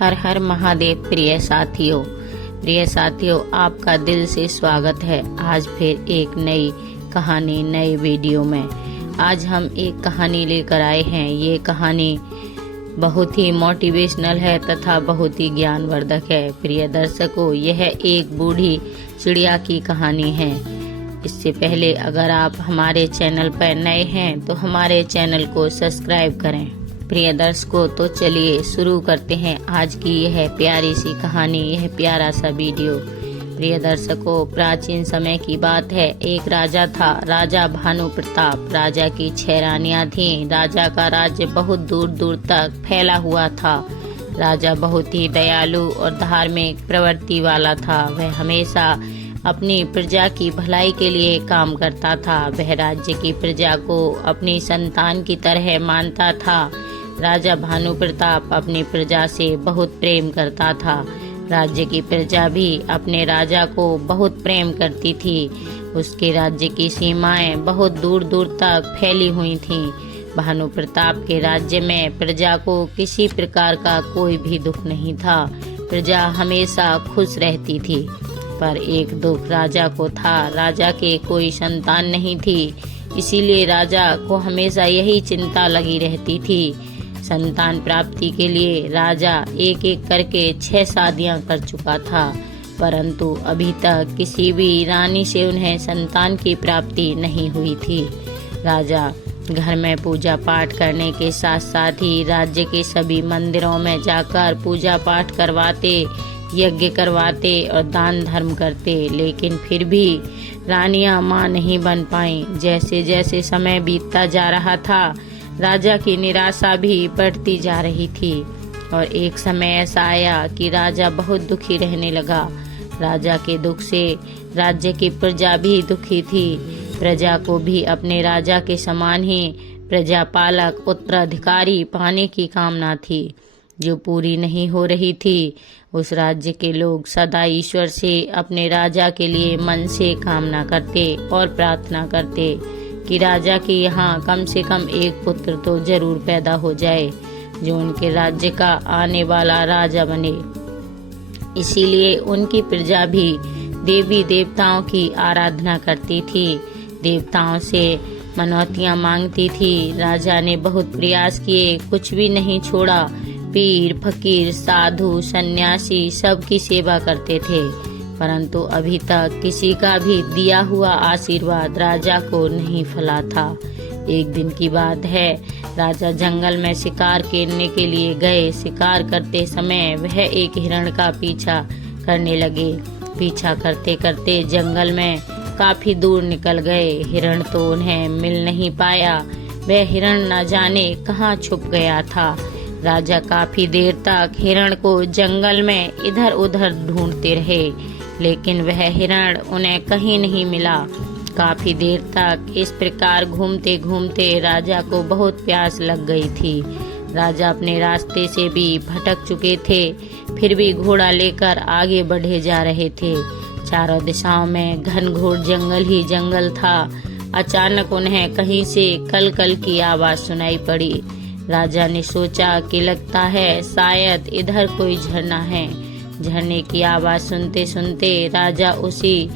हर हर महादेव। प्रिय साथियों, आपका दिल से स्वागत है आज फिर एक नई कहानी नए वीडियो में। आज हम एक कहानी लेकर आए हैं। ये कहानी बहुत ही मोटिवेशनल है तथा बहुत ही ज्ञानवर्धक है। प्रिय दर्शकों, यह एक बूढ़ी चिड़िया की कहानी है। इससे पहले अगर आप हमारे चैनल पर नए हैं तो हमारे चैनल को सब्सक्राइब करें। प्रिय दर्शकों, तो चलिए शुरू करते हैं आज की यह प्यारी सी कहानी, यह प्यारा सा वीडियो। प्रिय दर्शकों, प्राचीन समय की बात है। एक राजा था, राजा भानु प्रताप। राजा की 6 रानियां थीं। राजा का राज्य बहुत दूर दूर तक फैला हुआ था। राजा बहुत ही दयालु और धार्मिक प्रवृत्ति वाला था। वह हमेशा अपनी प्रजा की भलाई के लिए काम करता था। वह राज्य की प्रजा को अपनी संतान की तरह मानता था। राजा भानु प्रताप अपनी प्रजा से बहुत प्रेम करता था। राज्य की प्रजा भी अपने राजा को बहुत प्रेम करती थी। उसके राज्य की सीमाएं बहुत दूर दूर तक फैली हुई थीं। भानु प्रताप के राज्य में प्रजा को किसी प्रकार का कोई भी दुख नहीं था। प्रजा हमेशा खुश रहती थी। पर एक दुख राजा को था। राजा के कोई संतान नहीं थी। इसीलिए राजा को हमेशा यही चिंता लगी रहती थी। संतान प्राप्ति के लिए राजा एक एक करके 6 शादियां कर चुका था, परंतु अभी तक किसी भी रानी से उन्हें संतान की प्राप्ति नहीं हुई थी। राजा घर में पूजा पाठ करने के साथ साथ ही राज्य के सभी मंदिरों में जाकर पूजा पाठ करवाते, यज्ञ करवाते और दान धर्म करते, लेकिन फिर भी रानियां मां नहीं बन पाईं। जैसे जैसे समय बीतता जा रहा था, राजा की निराशा भी बढ़ती जा रही थी और एक समय ऐसा आया कि राजा बहुत दुखी रहने लगा। राजा के दुख से राज्य की प्रजा भी दुखी थी। प्रजा को भी अपने राजा के समान ही प्रजा पालक उत्तराधिकारी पाने की कामना थी, जो पूरी नहीं हो रही थी। उस राज्य के लोग सदा ईश्वर से अपने राजा के लिए मन से कामना करते और प्रार्थना करते कि राजा के यहाँ कम से कम एक पुत्र तो जरूर पैदा हो जाए, जो उनके राज्य का आने वाला राजा बने। इसीलिए उनकी प्रजा भी देवी देवताओं की आराधना करती थी, देवताओं से मनौतियां मांगती थी। राजा ने बहुत प्रयास किए, कुछ भी नहीं छोड़ा। पीर, फकीर, साधु, सन्यासी सबकी सेवा करते थे, परंतु अभी तक किसी का भी दिया हुआ आशीर्वाद राजा को नहीं फला था। एक दिन की बात है, राजा जंगल में शिकार करने के लिए गए। शिकार करते समय वह एक हिरण का पीछा करने लगे। पीछा करते करते जंगल में काफी दूर निकल गए। हिरण तो उन्हें मिल नहीं पाया। वह हिरण न जाने कहाँ छुप गया था। राजा काफी देर तक हिरण को जंगल में इधर उधर ढूंढते रहे, लेकिन वह हिरण उन्हें कहीं नहीं मिला। काफी देर तक इस प्रकार घूमते घूमते राजा को बहुत प्यास लग गई थी। राजा अपने रास्ते से भी भटक चुके थे, फिर भी घोड़ा लेकर आगे बढ़े जा रहे थे। चारों दिशाओं में घनघोर जंगल ही जंगल था। अचानक उन्हें कहीं से कल कल की आवाज सुनाई पड़ी। राजा ने सोचा कि लगता है शायद इधर कोई झरना है। झरने की आवाज सुनते सुनते राजा उसी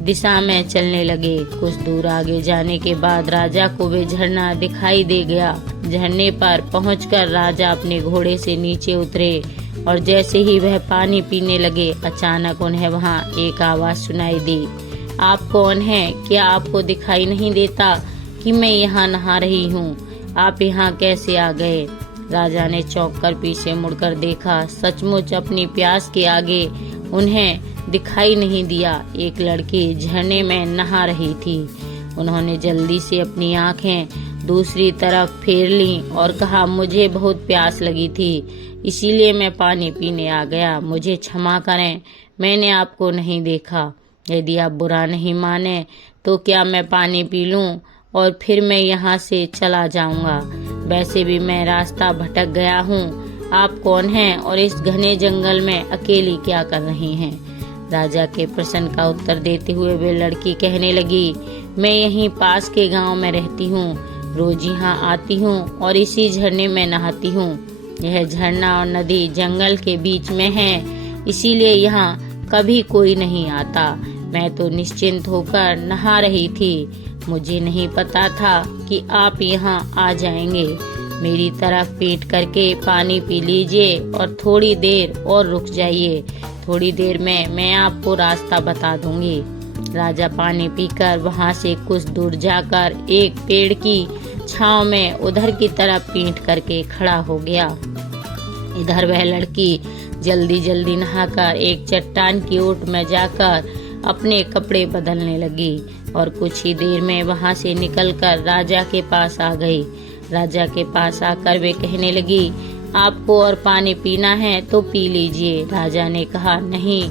दिशा में चलने लगे। कुछ दूर आगे जाने के बाद राजा को वे झरना दिखाई दे गया। झरने पर पहुंचकर राजा अपने घोड़े से नीचे उतरे और जैसे ही वह पानी पीने लगे, अचानक उन्हें वहां एक आवाज सुनाई दी। आप कौन हैं? क्या आपको दिखाई नहीं देता कि मैं यहाँ नहा रही हूँ? आप यहाँ कैसे आ गए? राजा ने चौंक कर पीछे मुड़कर देखा। सचमुच अपनी प्यास के आगे उन्हें दिखाई नहीं दिया। एक लड़की झरने में नहा रही थी। उन्होंने जल्दी से अपनी आंखें दूसरी तरफ फेर ली और कहा, मुझे बहुत प्यास लगी थी, इसीलिए मैं पानी पीने आ गया। मुझे क्षमा करें, मैंने आपको नहीं देखा। यदि आप बुरा नहीं माने तो क्या मैं पानी पी लूं और फिर मैं यहाँ से चला जाऊंगा? वैसे भी मैं रास्ता भटक गया हूँ। आप कौन हैं और इस घने जंगल में अकेली क्या कर रही हैं? राजा के प्रश्न का उत्तर देते हुए वे लड़की कहने लगी, मैं यहीं पास के गांव में रहती हूँ। रोज यहाँ आती हूँ और इसी झरने में नहाती हूँ। यह झरना और नदी जंगल के बीच में है, इसीलिए यहाँ कभी कोई नहीं आता। मैं तो निश्चिंत होकर नहा रही थी। मुझे नहीं पता था कि आप यहाँ आ जाएंगे। मेरी तरफ पीट करके पानी पी लीजिए और थोड़ी देर और रुक जाइए। थोड़ी देर में मैं आपको रास्ता बता दूंगी। राजा पानी पीकर वहाँ से कुछ दूर जाकर एक पेड़ की छांव में उधर की तरफ पीट करके खड़ा हो गया। इधर वह लड़की जल्दी जल्दी नहाकर एक चट्टान की ओट में जाकर अपने कपड़े बदलने लगी और कुछ ही देर में वहाँ से निकलकर राजा के पास आ गई। राजा के पास आकर वे कहने लगी, आपको और पानी पीना है तो पी लीजिए। राजा ने कहा, नहीं,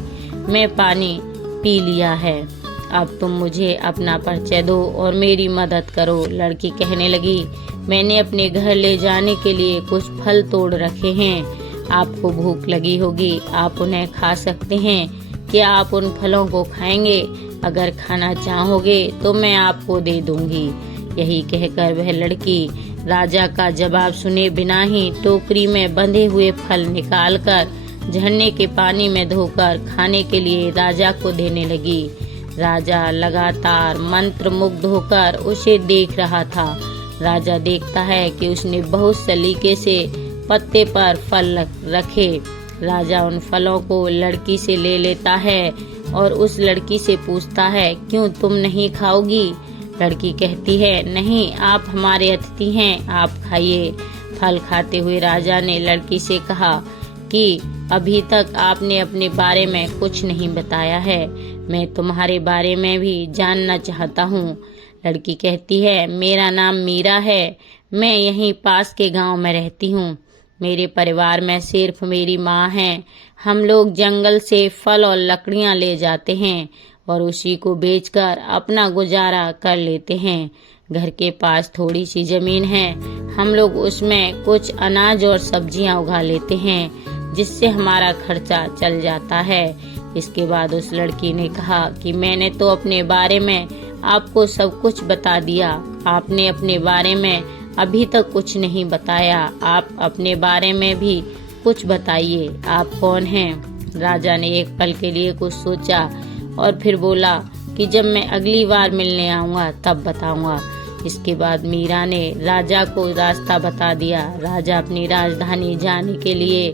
मैं पानी पी लिया है। अब तुम मुझे अपना परिचय दो और मेरी मदद करो। लड़की कहने लगी, मैंने अपने घर ले जाने के लिए कुछ फल तोड़ रखे हैं। आपको भूख लगी होगी, आप उन्हें खा सकते हैं। क्या आप उन फलों को खाएंगे? अगर खाना चाहोगे तो मैं आपको दे दूंगी। यही कहकर वह लड़की राजा का जवाब सुने बिना ही टोकरी में बंधे हुए फल निकालकर झरने के पानी में धोकर खाने के लिए राजा को देने लगी। राजा लगातार मंत्र मुग्ध होकर उसे देख रहा था। राजा देखता है कि उसने बहुत सलीके से पत्ते पर फल रखे। राजा उन फलों को लड़की से ले लेता है और उस लड़की से पूछता है, क्यों तुम नहीं खाओगी? लड़की कहती है, नहीं, आप हमारे अतिथि हैं, आप खाइए। फल खाते हुए राजा ने लड़की से कहा कि अभी तक आपने अपने बारे में कुछ नहीं बताया है। मैं तुम्हारे बारे में भी जानना चाहता हूँ। लड़की कहती है, मेरा नाम मीरा है, मैं यहीं पास के गांव में रहती हूँ। मेरे परिवार में सिर्फ मेरी माँ है। हम लोग जंगल से फल और लकड़ियाँ ले जाते हैं और उसी को बेचकर अपना गुजारा कर लेते हैं। घर के पास थोड़ी सी जमीन है, हम लोग उसमें कुछ अनाज और सब्जियां उगा लेते हैं, जिससे हमारा खर्चा चल जाता है। इसके बाद उस लड़की ने कहा कि मैंने तो अपने बारे में आपको सब कुछ बता दिया, आपने अपने बारे में अभी तक कुछ नहीं बताया। आप अपने बारे में भी कुछ बताइए, आप कौन हैं? राजा ने एक पल के लिए कुछ सोचा और फिर बोला कि जब मैं अगली बार मिलने आऊँगा तब बताऊँगा। इसके बाद मीरा ने राजा को रास्ता बता दिया। राजा अपनी राजधानी जाने के लिए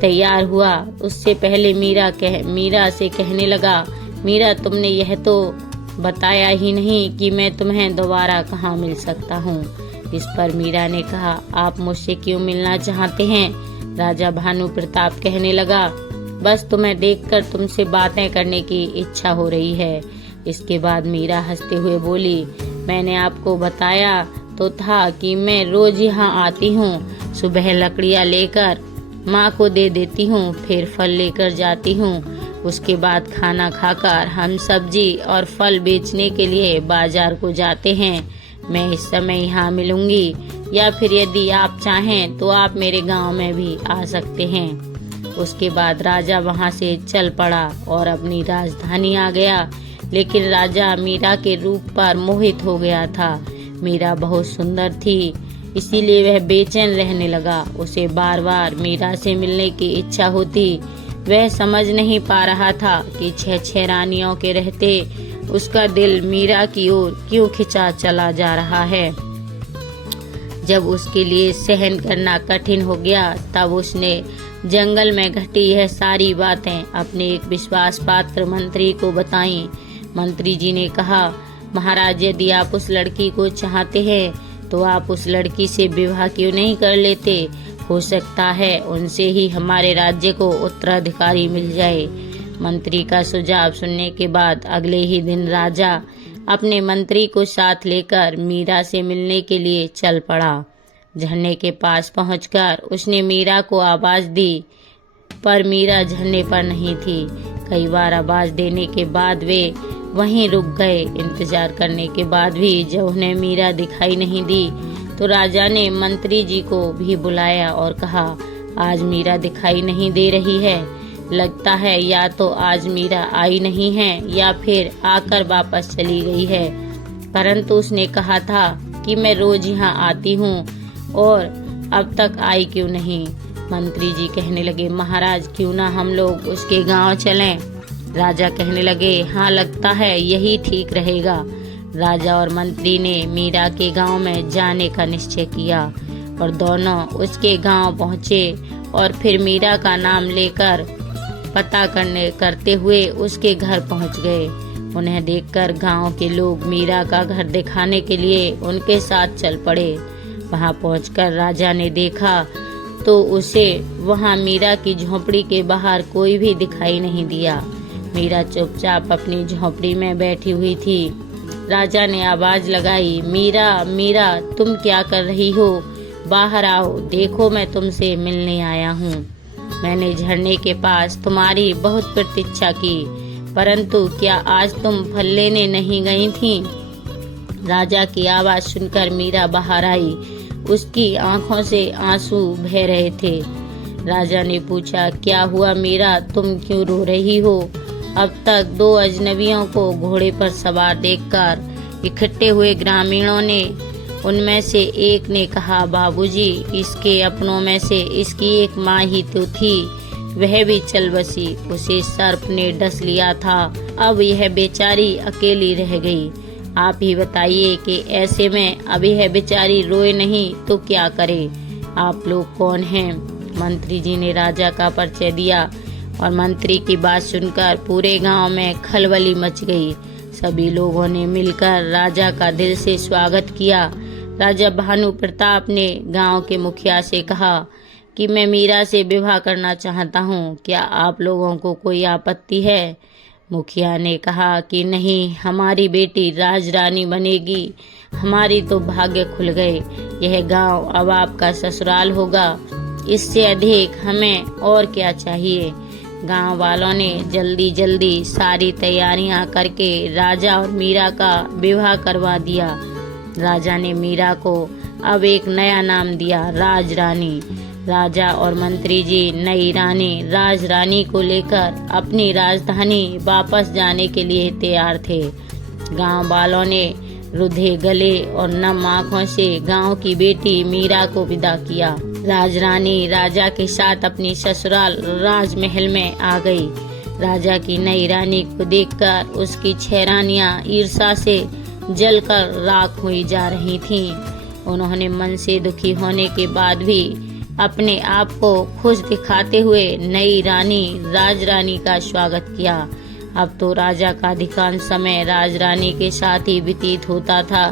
तैयार हुआ। उससे पहले मीरा से कहने लगा, मीरा, तुमने यह तो बताया ही नहीं कि मैं तुम्हें दोबारा कहाँ मिल सकता हूँ। इस पर मीरा ने कहा, आप मुझसे क्यों मिलना चाहते हैं? राजा भानु प्रताप कहने लगा, बस तुम्हें देखकर तुमसे बातें करने की इच्छा हो रही है। इसके बाद मीरा हंसते हुए बोली, मैंने आपको बताया तो था कि मैं रोज यहाँ आती हूँ। सुबह लकड़ियाँ लेकर माँ को दे देती हूँ, फिर फल लेकर जाती हूँ। उसके बाद खाना खाकर हम सब्जी और फल बेचने के लिए बाजार को जाते हैं। मैं इस समय यहाँ मिलूंगी, या फिर यदि आप चाहें तो आप मेरे गांव में भी आ सकते हैं। उसके बाद राजा वहाँ से चल पड़ा और अपनी राजधानी आ गया। लेकिन राजा मीरा के रूप पर मोहित हो गया था। मीरा बहुत सुंदर थी, इसीलिए वह बेचैन रहने लगा। उसे बार बार मीरा से मिलने की इच्छा होती। वह समझ नहीं पा रहा था कि 6 रानियों के रहते उसका दिल मीरा की ओर क्यों खिंचा चला जा रहा है। जब उसके लिए सहन करना कठिन हो गया, तब उसने जंगल में घटी यह सारी बातें अपने एक विश्वास पात्र मंत्री को बताईं। मंत्री जी ने कहा, महाराज, यदि आप उस लड़की को चाहते हैं तो आप उस लड़की से विवाह क्यों नहीं कर लेते? हो सकता है उनसे ही हमारे राज्य को उत्तराधिकारी मिल जाए। मंत्री का सुझाव सुनने के बाद अगले ही दिन राजा अपने मंत्री को साथ लेकर मीरा से मिलने के लिए चल पड़ा। झरने के पास पहुंचकर उसने मीरा को आवाज दी, पर मीरा झरने पर नहीं थी। कई बार आवाज देने के बाद वे वहीं रुक गए। इंतजार करने के बाद भी जब उन्हें मीरा दिखाई नहीं दी तो राजा ने मंत्री जी को भी बुलाया और कहा, आज मीरा दिखाई नहीं दे रही है। लगता है या तो आज मीरा आई नहीं है या फिर आकर वापस चली गई है। परंतु उसने कहा था कि मैं रोज यहाँ आती हूँ और अब तक आई क्यों नहीं? मंत्री जी कहने लगे, महाराज क्यों ना हम लोग उसके गांव चलें? राजा कहने लगे, हाँ लगता है यही ठीक रहेगा। राजा और मंत्री ने मीरा के गांव में जाने का निश्चय किया और दोनों उसके गांव पहुंचे और फिर मीरा का नाम लेकर पता करते हुए उसके घर पहुंच गए। उन्हें देखकर गांव के लोग मीरा का घर दिखाने के लिए उनके साथ चल पड़े। वहां पहुंचकर राजा ने देखा तो उसे वहां मीरा की झोपड़ी के बाहर कोई भी दिखाई नहीं दिया। मीरा चुपचाप अपनी झोपड़ी में बैठी हुई थी। राजा ने आवाज लगाई, मीरा मीरा तुम क्या कर रही हो? बाहर आओ, देखो मैं तुमसे मिलने आया हूँ। मैंने झरने के पास तुम्हारी बहुत प्रतीक्षा की, परंतु क्या आज तुम फल लेने नहीं गई थी? राजा की आवाज सुनकर मीरा बाहर आई। उसकी आंखों से आंसू बह रहे थे। राजा ने पूछा, क्या हुआ मीरा, तुम क्यों रो रही हो? अब तक 2 अजनबियों को घोड़े पर सवार देखकर इकट्ठे हुए ग्रामीणों ने उनमें से एक ने कहा, बाबूजी, इसके अपनों में से इसकी एक माँ ही तो थी, वह भी चल बसी। उसे सर्प ने डस लिया था, अब यह बेचारी अकेली रह गई। आप ही बताइए कि ऐसे में अब यह बेचारी रोए नहीं तो क्या करे? आप लोग कौन हैं? मंत्री जी ने राजा का परिचय दिया और मंत्री की बात सुनकर पूरे गांव में खलबली मच गई। सभी लोगों ने मिलकर राजा का दिल से स्वागत किया। राजा भानु प्रताप ने गांव के मुखिया से कहा कि मैं मीरा से विवाह करना चाहता हूं, क्या आप लोगों को कोई आपत्ति है? मुखिया ने कहा कि नहीं, हमारी बेटी राजरानी बनेगी। हमारी तो भाग्य खुल गए। यह गांव अब आपका ससुराल होगा, इससे अधिक हमें और क्या चाहिए? गांव वालों ने जल्दी जल्दी सारी तैयारियां करके राजा और मीरा का विवाह करवा दिया। राजा ने मीरा को अब एक नया नाम दिया, राजरानी। राजा और मंत्री जी नई रानी राजरानी को लेकर अपनी राजधानी वापस जाने के लिए तैयार थे। गांव वालों ने रुधे गले और नम आंखों से गांव की बेटी मीरा को विदा किया। राजरानी राजा के साथ अपनी ससुराल राजमहल में आ गई। राजा की नई रानी को देखकर उसकी 6 रानियां ईर्ष्या से जलकर राख हुई जा रही थीं। उन्होंने मन से दुखी होने के बाद भी अपने आप को खुश दिखाते हुए नई रानी राजरानी का स्वागत किया। अब तो राजा का अधिकांश समय राजरानी के साथ ही व्यतीत होता था।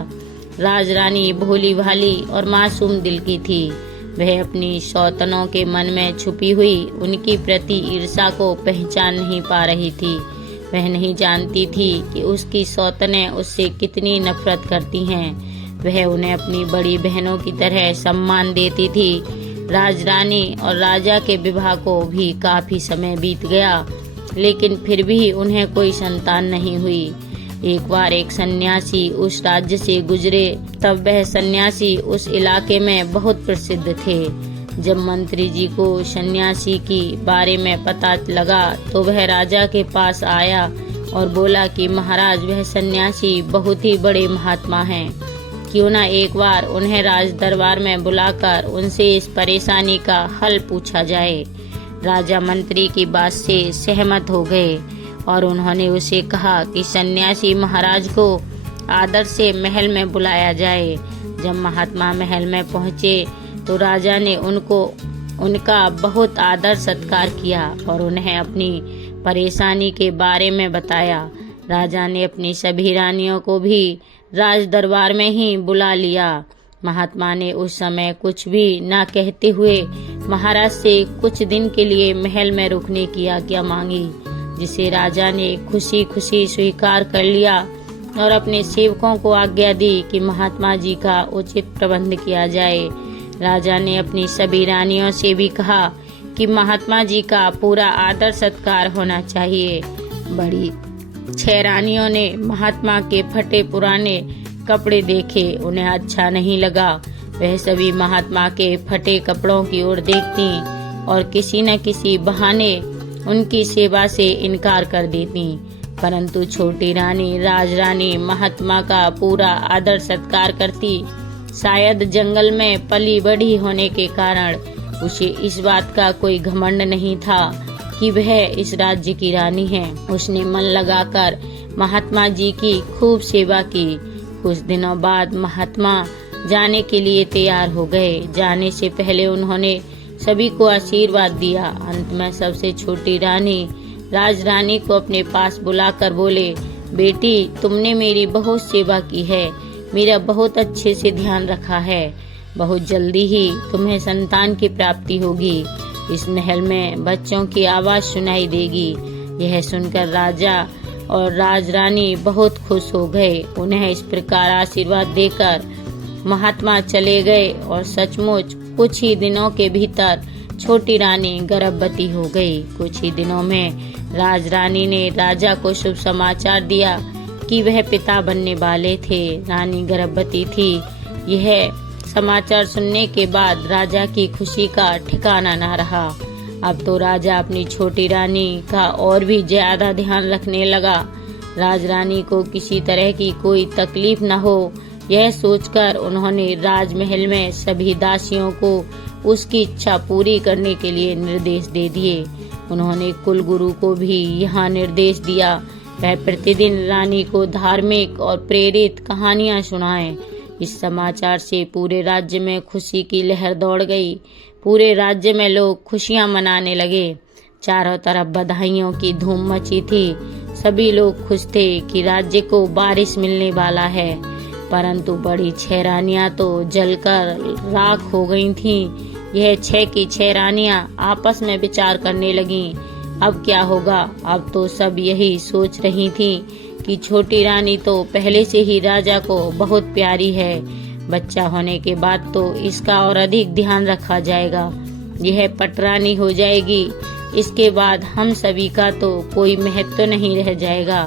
राजरानी भोली भाली और मासूम दिल की थी। वह अपनी सौतनों के मन में छुपी हुई उनकी प्रति ईर्ष्या को पहचान नहीं पा रही थी। वह नहीं जानती थी कि उसकी सौतनें उससे कितनी नफरत करती हैं। वह उन्हें अपनी बड़ी बहनों की तरह सम्मान देती थी। राजरानी और राजा के विवाह को भी काफी समय बीत गया, लेकिन फिर भी उन्हें कोई संतान नहीं हुई। एक बार एक सन्यासी उस राज्य से गुजरे, तब वह सन्यासी उस इलाके में बहुत प्रसिद्ध थे। जब मंत्री जी को सन्यासी की बारे में पता लगा तो वह राजा के पास आया और बोला कि महाराज, वह सन्यासी बहुत ही बड़े महात्मा हैं, क्यों ना एक बार उन्हें राज दरबार में बुलाकर उनसे इस परेशानी का हल पूछा जाए। राजा मंत्री की बात से सहमत हो गए और उन्होंने उसे कहा कि सन्यासी महाराज को आदर से महल में बुलाया जाए। जब महात्मा महल में पहुँचे तो राजा ने उनका बहुत आदर सत्कार किया और उन्हें अपनी परेशानी के बारे में बताया। राजा ने अपनी सभी रानियों को भी राज दरबार में ही बुला लिया। महात्मा ने उस समय कुछ भी न कहते हुए महाराज से कुछ दिन के लिए महल में रुकने की आज्ञा मांगी, जिसे राजा ने खुशी खुशी स्वीकार कर लिया और अपने सेवकों को आज्ञा दी कि महात्मा जी का उचित प्रबंध किया जाए। राजा ने अपनी सभी रानियों से भी कहा कि महात्मा जी का पूरा आदर सत्कार होना चाहिए। बड़ी 6 रानियों ने महात्मा के फटे पुराने कपड़े देखे, उन्हें अच्छा नहीं लगा। वह सभी महात्मा के फटे कपड़ों की ओर देखती और किसी न किसी बहाने उनकी सेवा से इनकार कर देती, परंतु छोटी रानी राजरानी महात्मा का पूरा आदर सत्कार करती शायद जंगल में पली बढ़ी होने के कारण उसे इस बात का कोई घमंड नहीं था कि वह इस राज्य की रानी है। उसने मन लगाकर महात्मा जी की खूब सेवा की। कुछ दिनों बाद महात्मा जाने के लिए तैयार हो गए। जाने से पहले उन्होंने सभी को आशीर्वाद दिया। अंत में सबसे छोटी रानी राजरानी को अपने पास बुलाकर बोले, बेटी, तुमने मेरी बहुत सेवा की है, मेरा बहुत अच्छे से ध्यान रखा है। बहुत जल्दी ही तुम्हें संतान की प्राप्ति होगी। इस महल में बच्चों की आवाज सुनाई देगी। यह सुनकर राजा और राजरानी बहुत खुश हो गए। उन्हें इस प्रकार आशीर्वाद देकर महात्मा चले गए और सचमुच कुछ ही दिनों के भीतर छोटी रानी गर्भवती हो गई। कुछ ही दिनों में राजरानी ने राजा को शुभ समाचार दिया कि वह पिता बनने वाले थे। रानी गर्भवती थी। यह समाचार सुनने के बाद राजा की खुशी का ठिकाना न रहा। अब तो राजा अपनी छोटी रानी का और भी ज्यादा ध्यान रखने लगा। राजरानी को किसी तरह की कोई तकलीफ न हो, यह सोचकर उन्होंने राजमहल में सभी दासियों को उसकी इच्छा पूरी करने के लिए निर्देश दे दिए। उन्होंने कुलगुरु को भी यहाँ निर्देश दिया, वह प्रतिदिन रानी को धार्मिक और प्रेरित कहानियाँ सुनाए। इस समाचार से पूरे राज्य में खुशी की लहर दौड़ गई। पूरे राज्य में लोग खुशियां मनाने लगे। चारों तरफ बधाइयों की धूम मची थी। सभी लोग खुश थे कि राज्य को बारिश मिलने वाला है। परंतु बड़ी 6 रानियां तो जलकर राख हो गई थीं। यह 6 की 6 रानियां आपस में विचार करने लगीं, अब क्या होगा। अब तो सब यही सोच रही थीं कि छोटी रानी तो पहले से ही राजा को बहुत प्यारी है। बच्चा होने के बाद तो इसका और अधिक ध्यान रखा जाएगा। यह पटरानी हो जाएगी। इसके बाद हम सभी का तो कोई महत्व नहीं रह जाएगा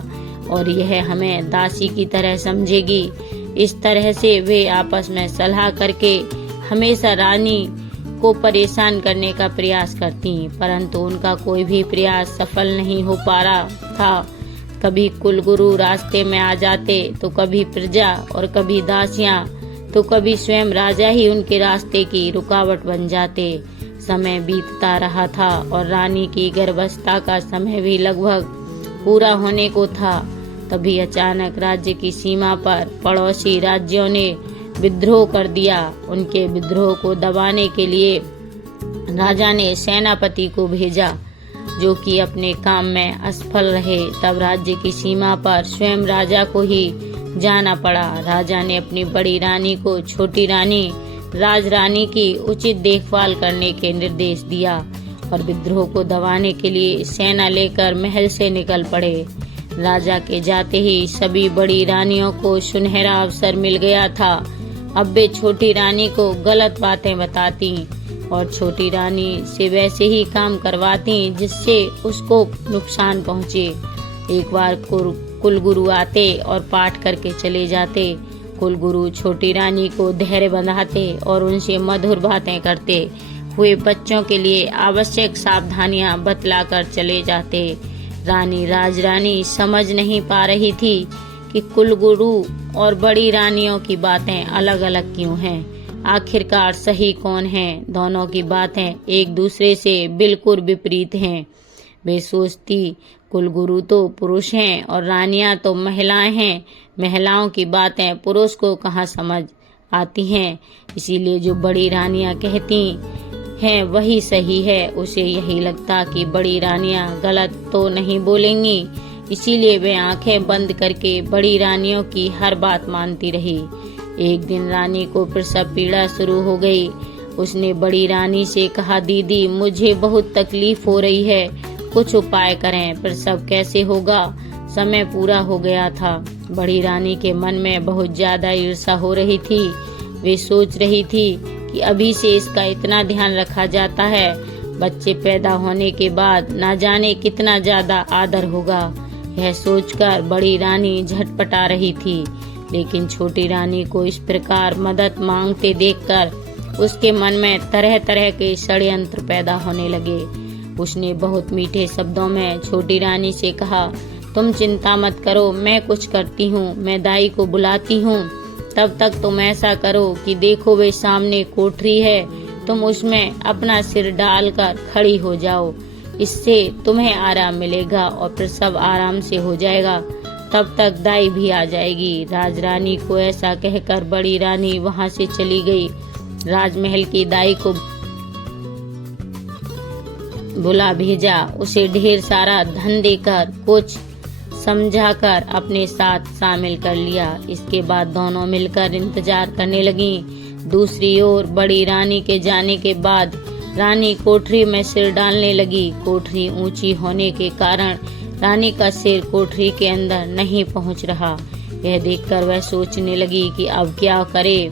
और यह हमें दासी की तरह समझेगी। इस तरह से वे आपस में सलाह करके हमेशा रानी को परेशान करने का प्रयास करती, परंतु उनका कोई भी प्रयास सफल नहीं हो पा रहा था। कभी कुलगुरु रास्ते में आ जाते तो कभी प्रजा और कभी दासियां तो कभी स्वयं राजा ही उनके रास्ते की रुकावट बन जाते। समय बीतता रहा था और रानी की गर्भावस्था का समय भी लगभग पूरा होने को था। तभी अचानक राज्य की सीमा पर पड़ोसी राज्यों ने विद्रोह कर दिया। उनके विद्रोह को दबाने के लिए राजा ने सेनापति को भेजा, जो कि अपने काम में असफल रहे। तब राज्य की सीमा पर स्वयं राजा को ही जाना पड़ा। राजा ने अपनी बड़ी रानी को छोटी रानी राजरानी की उचित देखभाल करने के निर्देश दिया और विद्रोह को दबाने के लिए सेना लेकर महल से निकल पड़े। राजा के जाते ही सभी बड़ी रानियों को सुनहरा अवसर मिल गया था। अब वे छोटी रानी को गलत बातें बताती और छोटी रानी से वैसे ही काम करवाती जिससे उसको नुकसान पहुँचे। एक बार कुलगुरु आते और पाठ करके चले जाते। कुलगुरु छोटी रानी को धैर्य बंधाते और उनसे मधुर बातें करते हुए बच्चों के लिए आवश्यक सावधानियां बतलाकर चले जाते। रानी राजरानी समझ नहीं पा रही थी कि कुलगुरु और बड़ी रानियों की बातें अलग अलग क्यों हैं। आखिरकार सही कौन है। दोनों की बातें एक दूसरे से बिल्कुल विपरीत हैं। वे सोचती कुलगुरु तो पुरुष हैं और रानियां तो महिलाएं हैं। महिलाओं की बातें पुरुष को कहाँ समझ आती हैं। इसीलिए जो बड़ी रानियां कहती हैं वही सही है। उसे यही लगता कि बड़ी रानियां गलत तो नहीं बोलेंगी, इसीलिए वे आंखें बंद करके बड़ी रानियों की हर बात मानती रही। एक दिन रानी को प्रसव पीड़ा शुरू हो गई। उसने बड़ी रानी से कहा, दीदी मुझे बहुत तकलीफ हो रही है, कुछ उपाय करें, प्रसव कैसे होगा। समय पूरा हो गया था। बड़ी रानी के मन में बहुत ज्यादा ईर्ष्या हो रही थी। वे सोच रही थी कि अभी से इसका इतना ध्यान रखा जाता है, बच्चे पैदा होने के बाद न जाने कितना ज्यादा आदर होगा। यह सोचकर बड़ी रानी झटपटा रही थी, लेकिन छोटी रानी को इस प्रकार मदद मांगते देखकर उसके मन में तरह तरह के षड्यंत्र पैदा होने लगे। उसने बहुत मीठे शब्दों में छोटी रानी से कहा, तुम चिंता मत करो, मैं कुछ करती हूँ, मैं दाई को बुलाती हूँ तब तक तुम ऐसा करो कि देखो वे सामने कोठरी है, तुम उसमें अपना सिर डालकर खड़ी हो जाओ। इससे तुम्हें आराम मिलेगा और फिर सब आराम से हो जाएगा। तब तक दाई भी आ जाएगी। राजरानी को ऐसा कहकर बड़ी रानी वहां से चली गई। राजमहल की दाई को बुला भेजा, उसे ढेर सारा धन देकर कुछ समझाकर अपने साथ शामिल कर लिया। इसके बाद दोनों मिलकर इंतजार करने लगी। दूसरी ओर बड़ी रानी के जाने के बाद रानी कोठरी में सिर डालने लगी। कोठरी ऊंची होने के कारण रानी का सिर कोठरी के अंदर नहीं पहुंच रहा। यह देखकर वह सोचने लगी कि अब क्या करे।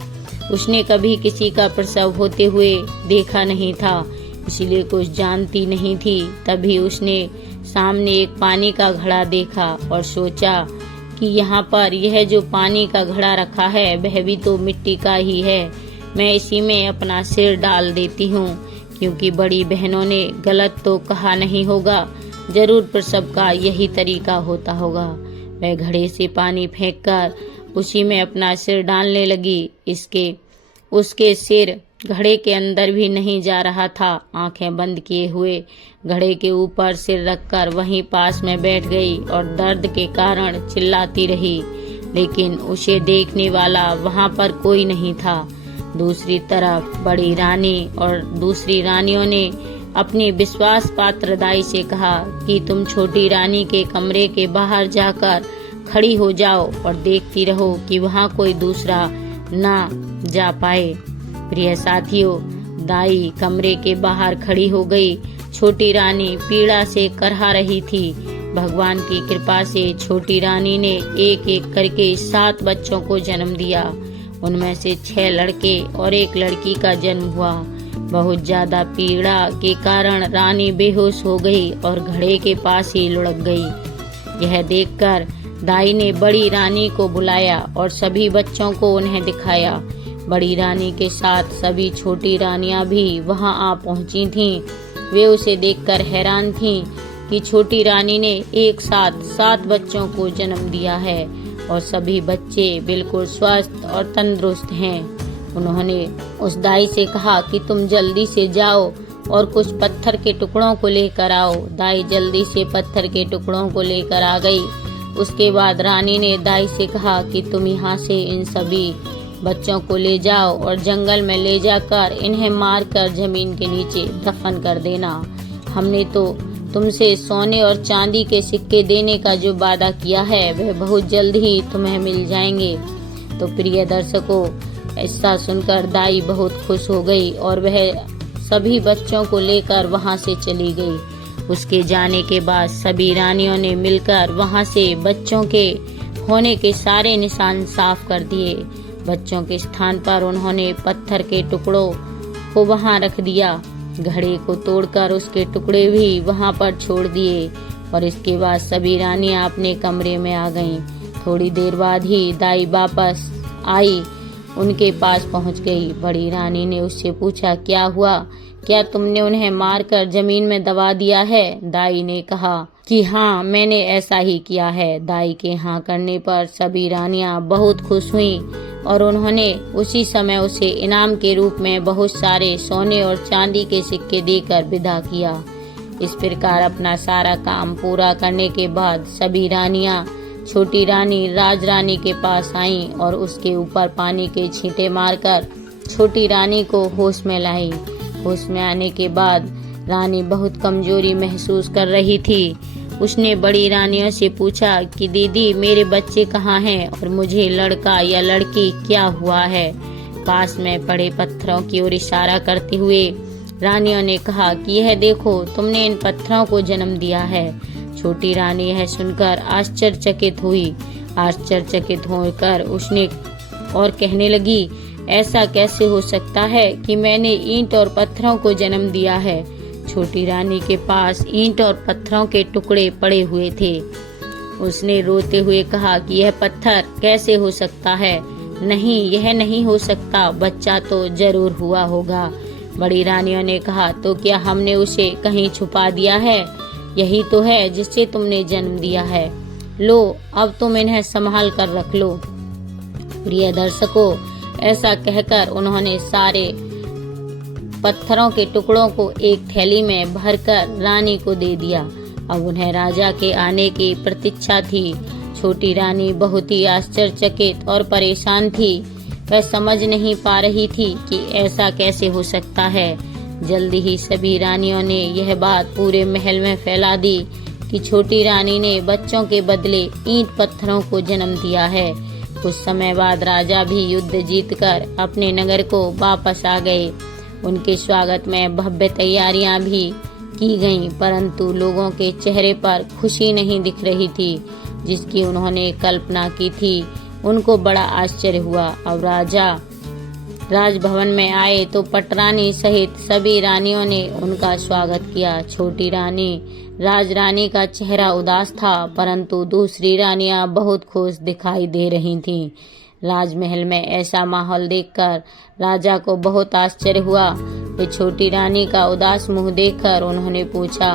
उसने कभी किसी का प्रसव होते हुए देखा नहीं था, इसलिए कुछ जानती नहीं थी। तभी उसने सामने एक पानी का घड़ा देखा और सोचा कि यहाँ पर यह जो पानी का घड़ा रखा है वह भी तो मिट्टी का ही है। मैं इसी में अपना सिर डाल देती हूँ, क्योंकि बड़ी बहनों ने गलत तो कहा नहीं होगा, जरूर प्रसव का यही तरीका होता होगा। वह घड़े से पानी फेंककर उसी में अपना सिर डालने लगी। उसके सिर घड़े के अंदर भी नहीं जा रहा था। आंखें बंद किए हुए घड़े के ऊपर सिर रखकर वहीं पास में बैठ गई और दर्द के कारण चिल्लाती रही, लेकिन उसे देखने वाला वहां पर कोई नहीं था। दूसरी तरफ बड़ी रानी और दूसरी रानियों ने अपनी विश्वास पात्र दाई से कहा कि तुम छोटी रानी के कमरे के बाहर जाकर खड़ी हो जाओ और देखती रहो कि वहां कोई दूसरा ना जा पाए। प्रिय साथियों, दाई कमरे के बाहर खड़ी हो गई। छोटी रानी पीड़ा से करहा रही थी। भगवान की कृपा से छोटी रानी ने एक एक करके 7 बच्चों को जन्म दिया। उनमें से 6 लड़के और 1 लड़की का जन्म हुआ। बहुत ज्यादा पीड़ा के कारण रानी बेहोश हो गई और घड़े के पास ही लुढ़क गई। यह देखकर दाई ने बड़ी रानी को बुलाया और सभी बच्चों को उन्हें दिखाया। बड़ी रानी के साथ सभी छोटी रानियां भी वहां आ पहुंची थीं। वे उसे देखकर हैरान थीं कि छोटी रानी ने एक साथ 7 बच्चों को जन्म दिया है और सभी बच्चे बिल्कुल स्वस्थ और तंदुरुस्त हैं। उन्होंने उस दाई से कहा कि तुम जल्दी से जाओ और कुछ पत्थर के टुकड़ों को लेकर आओ। दाई जल्दी से पत्थर के टुकड़ों को लेकर आ गई। उसके बाद रानी ने दाई से कहा कि तुम यहाँ से इन सभी बच्चों को ले जाओ और जंगल में ले जाकर इन्हें मारकर जमीन के नीचे दफन कर देना। हमने तो तुमसे सोने और चांदी के सिक्के देने का जो वादा किया है वह बहुत जल्द ही तुम्हें मिल जाएंगे। तो प्रिय दर्शकों, ऐसा सुनकर दाई बहुत खुश हो गई और वह सभी बच्चों को लेकर वहां से चली गई। उसके जाने के बाद सभी रानियों ने मिलकर वहां से बच्चों के होने के सारे निशान साफ कर दिए। बच्चों के स्थान पर उन्होंने पत्थर के टुकड़ों को वहां रख दिया। घड़े को तोड़कर उसके टुकड़े भी वहां पर छोड़ दिए और इसके बाद सभी रानियां अपने कमरे में आ गईं। थोड़ी देर बाद ही दाई वापस आई, उनके पास पहुंच गई। बड़ी रानी ने उससे पूछा, क्या हुआ? क्या तुमने उन्हें मारकर जमीन में दबा दिया है? दाई ने कहा कि हाँ, मैंने ऐसा ही किया है। दाई के हाँ करने पर सभी रानियां बहुत खुश हुईं और उन्होंने उसी समय उसे इनाम के रूप में बहुत सारे सोने और चांदी के सिक्के देकर विदा किया। इस प्रकार अपना सारा काम पूरा करने के बाद सभी रानियां छोटी रानी राजरानी के पास आईं और उसके ऊपर पानी के छींटे मारकर छोटी रानी को होश में लाई। होश में आने के बाद रानी बहुत कमजोरी महसूस कर रही थी। उसने बड़ी रानियों से पूछा कि दीदी, मेरे बच्चे कहाँ हैं और मुझे लड़का या लड़की क्या हुआ है? पास में पड़े पत्थरों की ओर इशारा करते हुए रानियों ने कहा कि यह देखो, तुमने इन पत्थरों को जन्म दिया है। छोटी रानी यह सुनकर आश्चर्यचकित हुई। आश्चर्यचकित होकर उसने और कहने लगी, ऐसा कैसे हो सकता है कि मैंने ईंट और पत्थरों को जन्म दिया है? छोटी रानी के पास ईंट और पत्थरों के टुकड़े पड़े हुए थे। उसने रोते हुए कहा कि यह पत्थर कैसे हो सकता है? नहीं, यह नहीं हो सकता, बच्चा तो जरूर हुआ होगा। बड़ी रानियों ने कहा, तो क्या हमने उसे कहीं छुपा दिया है? यही तो है जिससे तुमने जन्म दिया है। लो, अब तुम इन्हें संभाल कर रख लो। प्रिय दर्शकों, ऐसा कहकर उन्होंने सारे पत्थरों के टुकड़ों को एक थैली में भरकर रानी को दे दिया। अब उन्हें राजा के आने की प्रतीक्षा थी। छोटी रानी बहुत ही आश्चर्यचकित और परेशान थी। वह समझ नहीं पा रही थी कि ऐसा कैसे हो सकता है। जल्दी ही सभी रानियों ने यह बात पूरे महल में फैला दी कि छोटी रानी ने बच्चों के बदले ईंट पत्थरों को जन्म दिया है। कुछ समय बाद राजा भी युद्ध जीतकर अपने नगर को वापस आ गए। उनके स्वागत में भव्य तैयारियां भी की गईं, परंतु लोगों के चेहरे पर खुशी नहीं दिख रही थी जिसकी उन्होंने कल्पना की थी। उनको बड़ा आश्चर्य हुआ। अब राजा राजभवन में आए तो पटरानी सहित सभी रानियों ने उनका स्वागत किया। छोटी रानी राजरानी का चेहरा उदास था, परंतु दूसरी रानियां बहुत खुश दिखाई दे रही थीं। राजमहल में ऐसा माहौल देखकर राजा को बहुत आश्चर्य हुआ। वे छोटी रानी का उदास मुंह देखकर उन्होंने पूछा,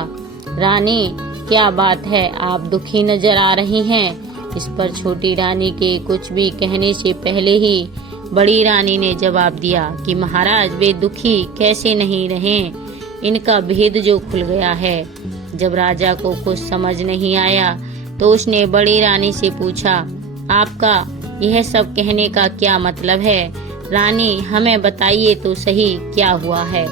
रानी क्या बात है, आप दुखी नजर आ रही हैं? इस पर छोटी रानी के कुछ भी कहने से पहले ही बड़ी रानी ने जवाब दिया कि महाराज, वे दुखी कैसे नहीं रहे, इनका भेद जो खुल गया है। जब राजा को कुछ समझ नहीं आया तो उसने बड़ी रानी से पूछा, आपका यह सब कहने का क्या मतलब है? रानी, हमें बताइए तो सही, क्या हुआ है?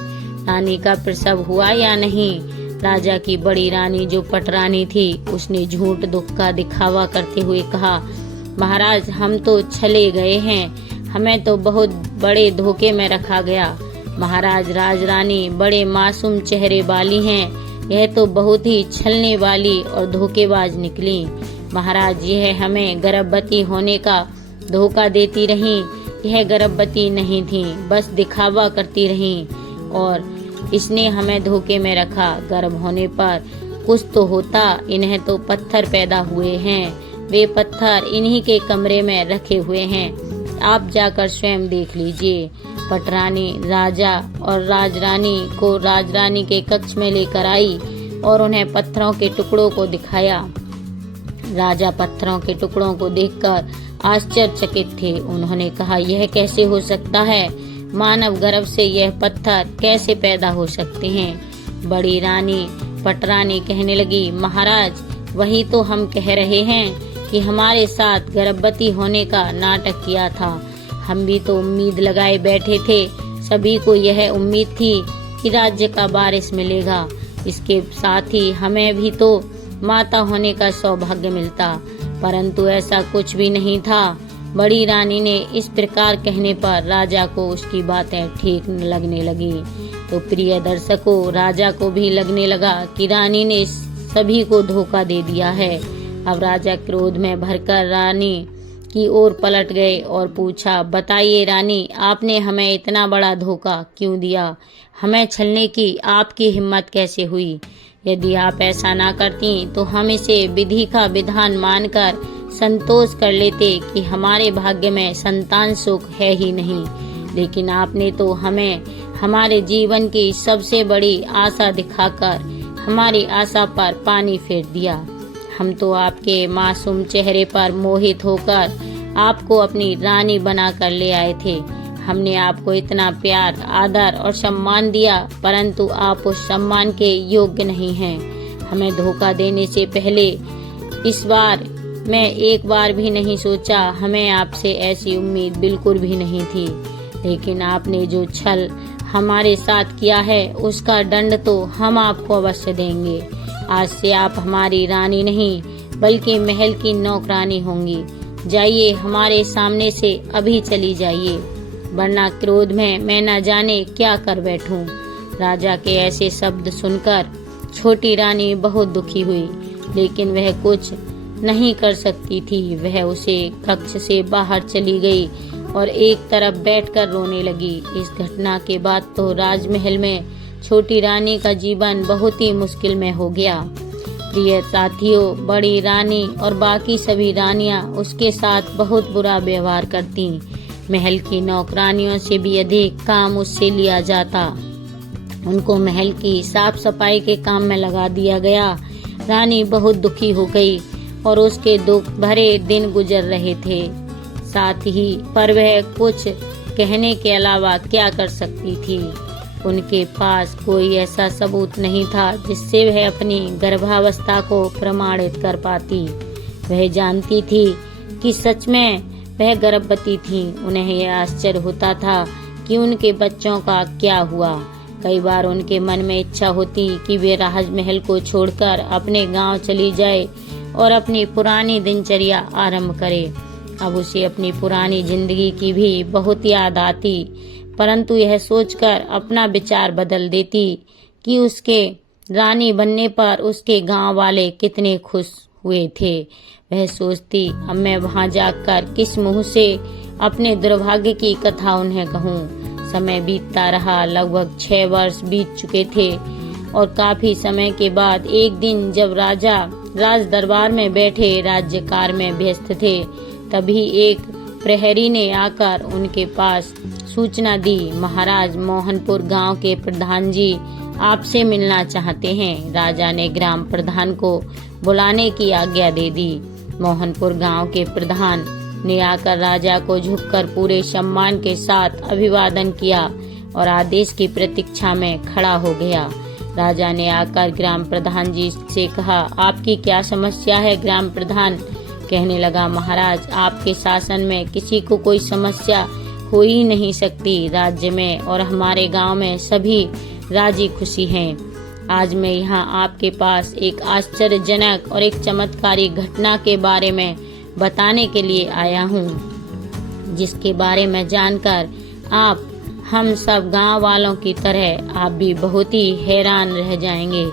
रानी का प्रसव हुआ या नहीं? राजा की बड़ी रानी जो पटरानी थी, उसने झूठ दुख का दिखावा करते हुए कहा, महाराज, हम तो छले गए हैं, हमें तो बहुत बड़े धोखे में रखा गया। महाराज, राजरानी बड़े मासूम चेहरे वाली हैं, यह तो बहुत ही छलने वाली और धोखेबाज निकली। महाराज, यह हमें गर्भवती होने का धोखा देती रहीं, यह गर्भवती नहीं थी, बस दिखावा करती रहीं और इसने हमें धोखे में रखा। गर्भ होने पर कुछ तो होता, इन्हें तो पत्थर पैदा हुए हैं, वे पत्थर इन्हीं के कमरे में रखे हुए हैं, आप जाकर स्वयं देख लीजिए। पटरानी राजा और राजरानी को राजरानी के कक्ष में लेकर आई और उन्हें पत्थरों के टुकड़ों को दिखाया। राजा पत्थरों के टुकड़ों को देखकर आश्चर्यचकित थे। उन्होंने कहा, यह कैसे हो सकता है? मानव गर्भ से यह पत्थर कैसे पैदा हो सकते हैं? बड़ी रानी पटरानी कहने लगी, महाराज, वही तो हम कह रहे हैं कि हमारे साथ गर्भवती होने का नाटक किया था। हम भी तो उम्मीद लगाए बैठे थे, सभी को यह उम्मीद थी कि राज्य का वारिस मिलेगा, इसके साथ ही हमें भी तो माता होने का सौभाग्य मिलता, परंतु ऐसा कुछ भी नहीं था। बड़ी रानी ने इस प्रकार कहने पर राजा को उसकी बातें ठीक लगने लगी। तो प्रिय दर्शकों, राजा को भी लगने लगा कि रानी ने सभी को धोखा दे दिया है। अब राजा क्रोध में भरकर रानी की ओर पलट गए और पूछा, बताइए रानी, आपने हमें इतना बड़ा धोखा क्यों दिया? हमें छलने की आपकी हिम्मत कैसे हुई? यदि आप ऐसा ना करती तो हम इसे विधि का विधान मानकर संतोष कर लेते कि हमारे भाग्य में संतान सुख है ही नहीं, लेकिन आपने तो हमें हमारे जीवन की सबसे बड़ी आशा दिखाकर हमारी आशा पर पानी फेर दिया। हम तो आपके मासूम चेहरे पर मोहित होकर आपको अपनी रानी बनाकर ले आए थे। हमने आपको इतना प्यार, आदर और सम्मान दिया, परंतु आप उस सम्मान के योग्य नहीं हैं। हमें धोखा देने से पहले इस बार मैं एक बार भी नहीं सोचा, हमें आपसे ऐसी उम्मीद बिल्कुल भी नहीं थी, लेकिन आपने जो छल हमारे साथ किया है उसका दंड तो हम आपको अवश्य देंगे। आज से आप हमारी रानी नहीं बल्कि महल की नौकरानी होंगी। जाइए, हमारे सामने से अभी चली जाइए, वरना क्रोध में मैं न जाने क्या कर बैठूं। राजा के ऐसे शब्द सुनकर छोटी रानी बहुत दुखी हुई, लेकिन वह कुछ नहीं कर सकती थी। वह उसे कक्ष से बाहर चली गई और एक तरफ बैठकर रोने लगी। इस घटना के बाद तो राजमहल में छोटी रानी का जीवन बहुत ही मुश्किल में हो गया। प्रिय साथियों, बड़ी रानी और बाकी सभी रानियां उसके साथ बहुत बुरा व्यवहार करती। महल की नौकरानियों से भी अधिक काम उससे लिया जाता। उनको महल की साफ सफाई के काम में लगा दिया गया। रानी बहुत दुखी हो गई और उसके दुख भरे दिन गुजर रहे थे। साथ ही पर वह कुछ कहने के अलावा क्या कर सकती थी। उनके पास कोई ऐसा सबूत नहीं था जिससे वह अपनी गर्भावस्था को प्रमाणित कर पाती। वह जानती थी कि सच में वह गर्भवती थी। उन्हें यह आश्चर्य होता था कि उनके बच्चों का क्या हुआ। कई बार उनके मन में इच्छा होती कि वे राजमहल को छोड़कर अपने गांव चली जाए और अपनी पुरानी दिनचर्या आरंभ करे। अब उसे अपनी पुरानी जिंदगी की भी बहुत याद आती, परंतु यह सोचकर अपना विचार बदल देती कि उसके रानी बनने पर उसके गांव वाले कितने खुश हुए थे। वह सोचती, अब मैं वहां जाकर किस मुंह से अपने दुर्भाग्य की कथा उन्हें कहूँ। समय बीतता रहा। लगभग 6 वर्ष बीत चुके थे और काफी समय के बाद एक दिन जब राजा राज दरबार में बैठे राज्यकार में व्यस्त थे, तभी एक प्रहरी ने आकर उनके पास सूचना दी, महाराज मोहनपुर गांव के प्रधान जी आपसे मिलना चाहते हैं। राजा ने ग्राम प्रधान को बुलाने की आज्ञा दे दी। मोहनपुर गांव के प्रधान ने आकर राजा को झुककर पूरे सम्मान के साथ अभिवादन किया और आदेश की प्रतीक्षा में खड़ा हो गया। राजा ने आकर ग्राम प्रधान जी से कहा, आपकी क्या समस्या है। ग्राम प्रधान कहने लगा, महाराज आपके शासन में किसी को कोई समस्या हो ही नहीं सकती। राज्य में और हमारे गांव में सभी राजी खुशी हैं। आज मैं यहाँ आपके पास एक आश्चर्यजनक और एक चमत्कारी घटना के बारे में बताने के लिए आया हूँ, जिसके बारे में जानकर आप हम सब गांव वालों की तरह आप भी बहुत ही हैरान रह जाएंगे।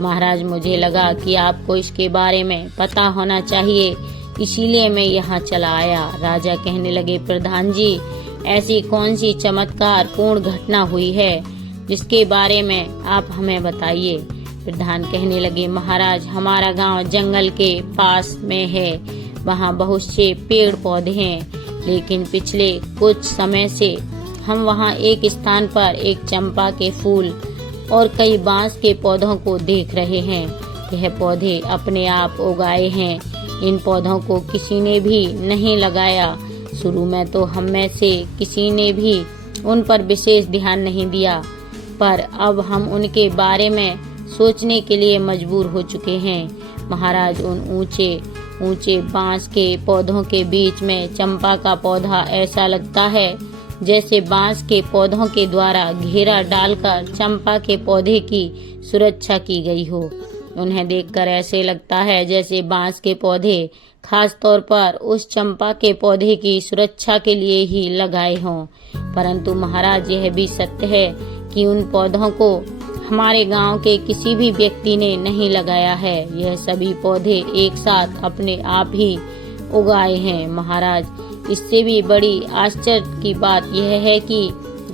महाराज मुझे लगा कि आपको इसके बारे में पता होना चाहिए, इसीलिए मैं यहाँ चला आया। राजा कहने लगे, प्रधान जी ऐसी कौन सी चमत्कार पूर्ण घटना हुई है जिसके बारे में आप हमें बताइए। प्रधान कहने लगे, महाराज हमारा गांव जंगल के पास में है। वहाँ बहुत से पेड़ पौधे हैं, लेकिन पिछले कुछ समय से हम वहाँ एक स्थान पर एक चंपा के फूल और कई बांस के पौधों को देख रहे हैं। यह पौधे अपने आप उगाए हैं। इन पौधों को किसी ने भी नहीं लगाया। शुरू में तो हम में से किसी ने भी उन पर विशेष ध्यान नहीं दिया, पर अब हम उनके बारे में सोचने के लिए मजबूर हो चुके हैं। महाराज उन ऊंचे ऊंचे बांस के पौधों के बीच में चंपा का पौधा ऐसा लगता है जैसे बांस के पौधों के द्वारा घेरा डालकर चंपा के पौधे की सुरक्षा की गई हो। उन्हें देखकर ऐसे लगता है जैसे बांस के पौधे खास तौर पर उस चंपा के पौधे की सुरक्षा के लिए ही लगाए हों। परंतु महाराज यह भी सत्य है कि उन पौधों को हमारे गांव के किसी भी व्यक्ति ने नहीं लगाया है। यह सभी पौधे एक साथ अपने आप ही उगाए हैं। महाराज इससे भी बड़ी आश्चर्य की बात यह है कि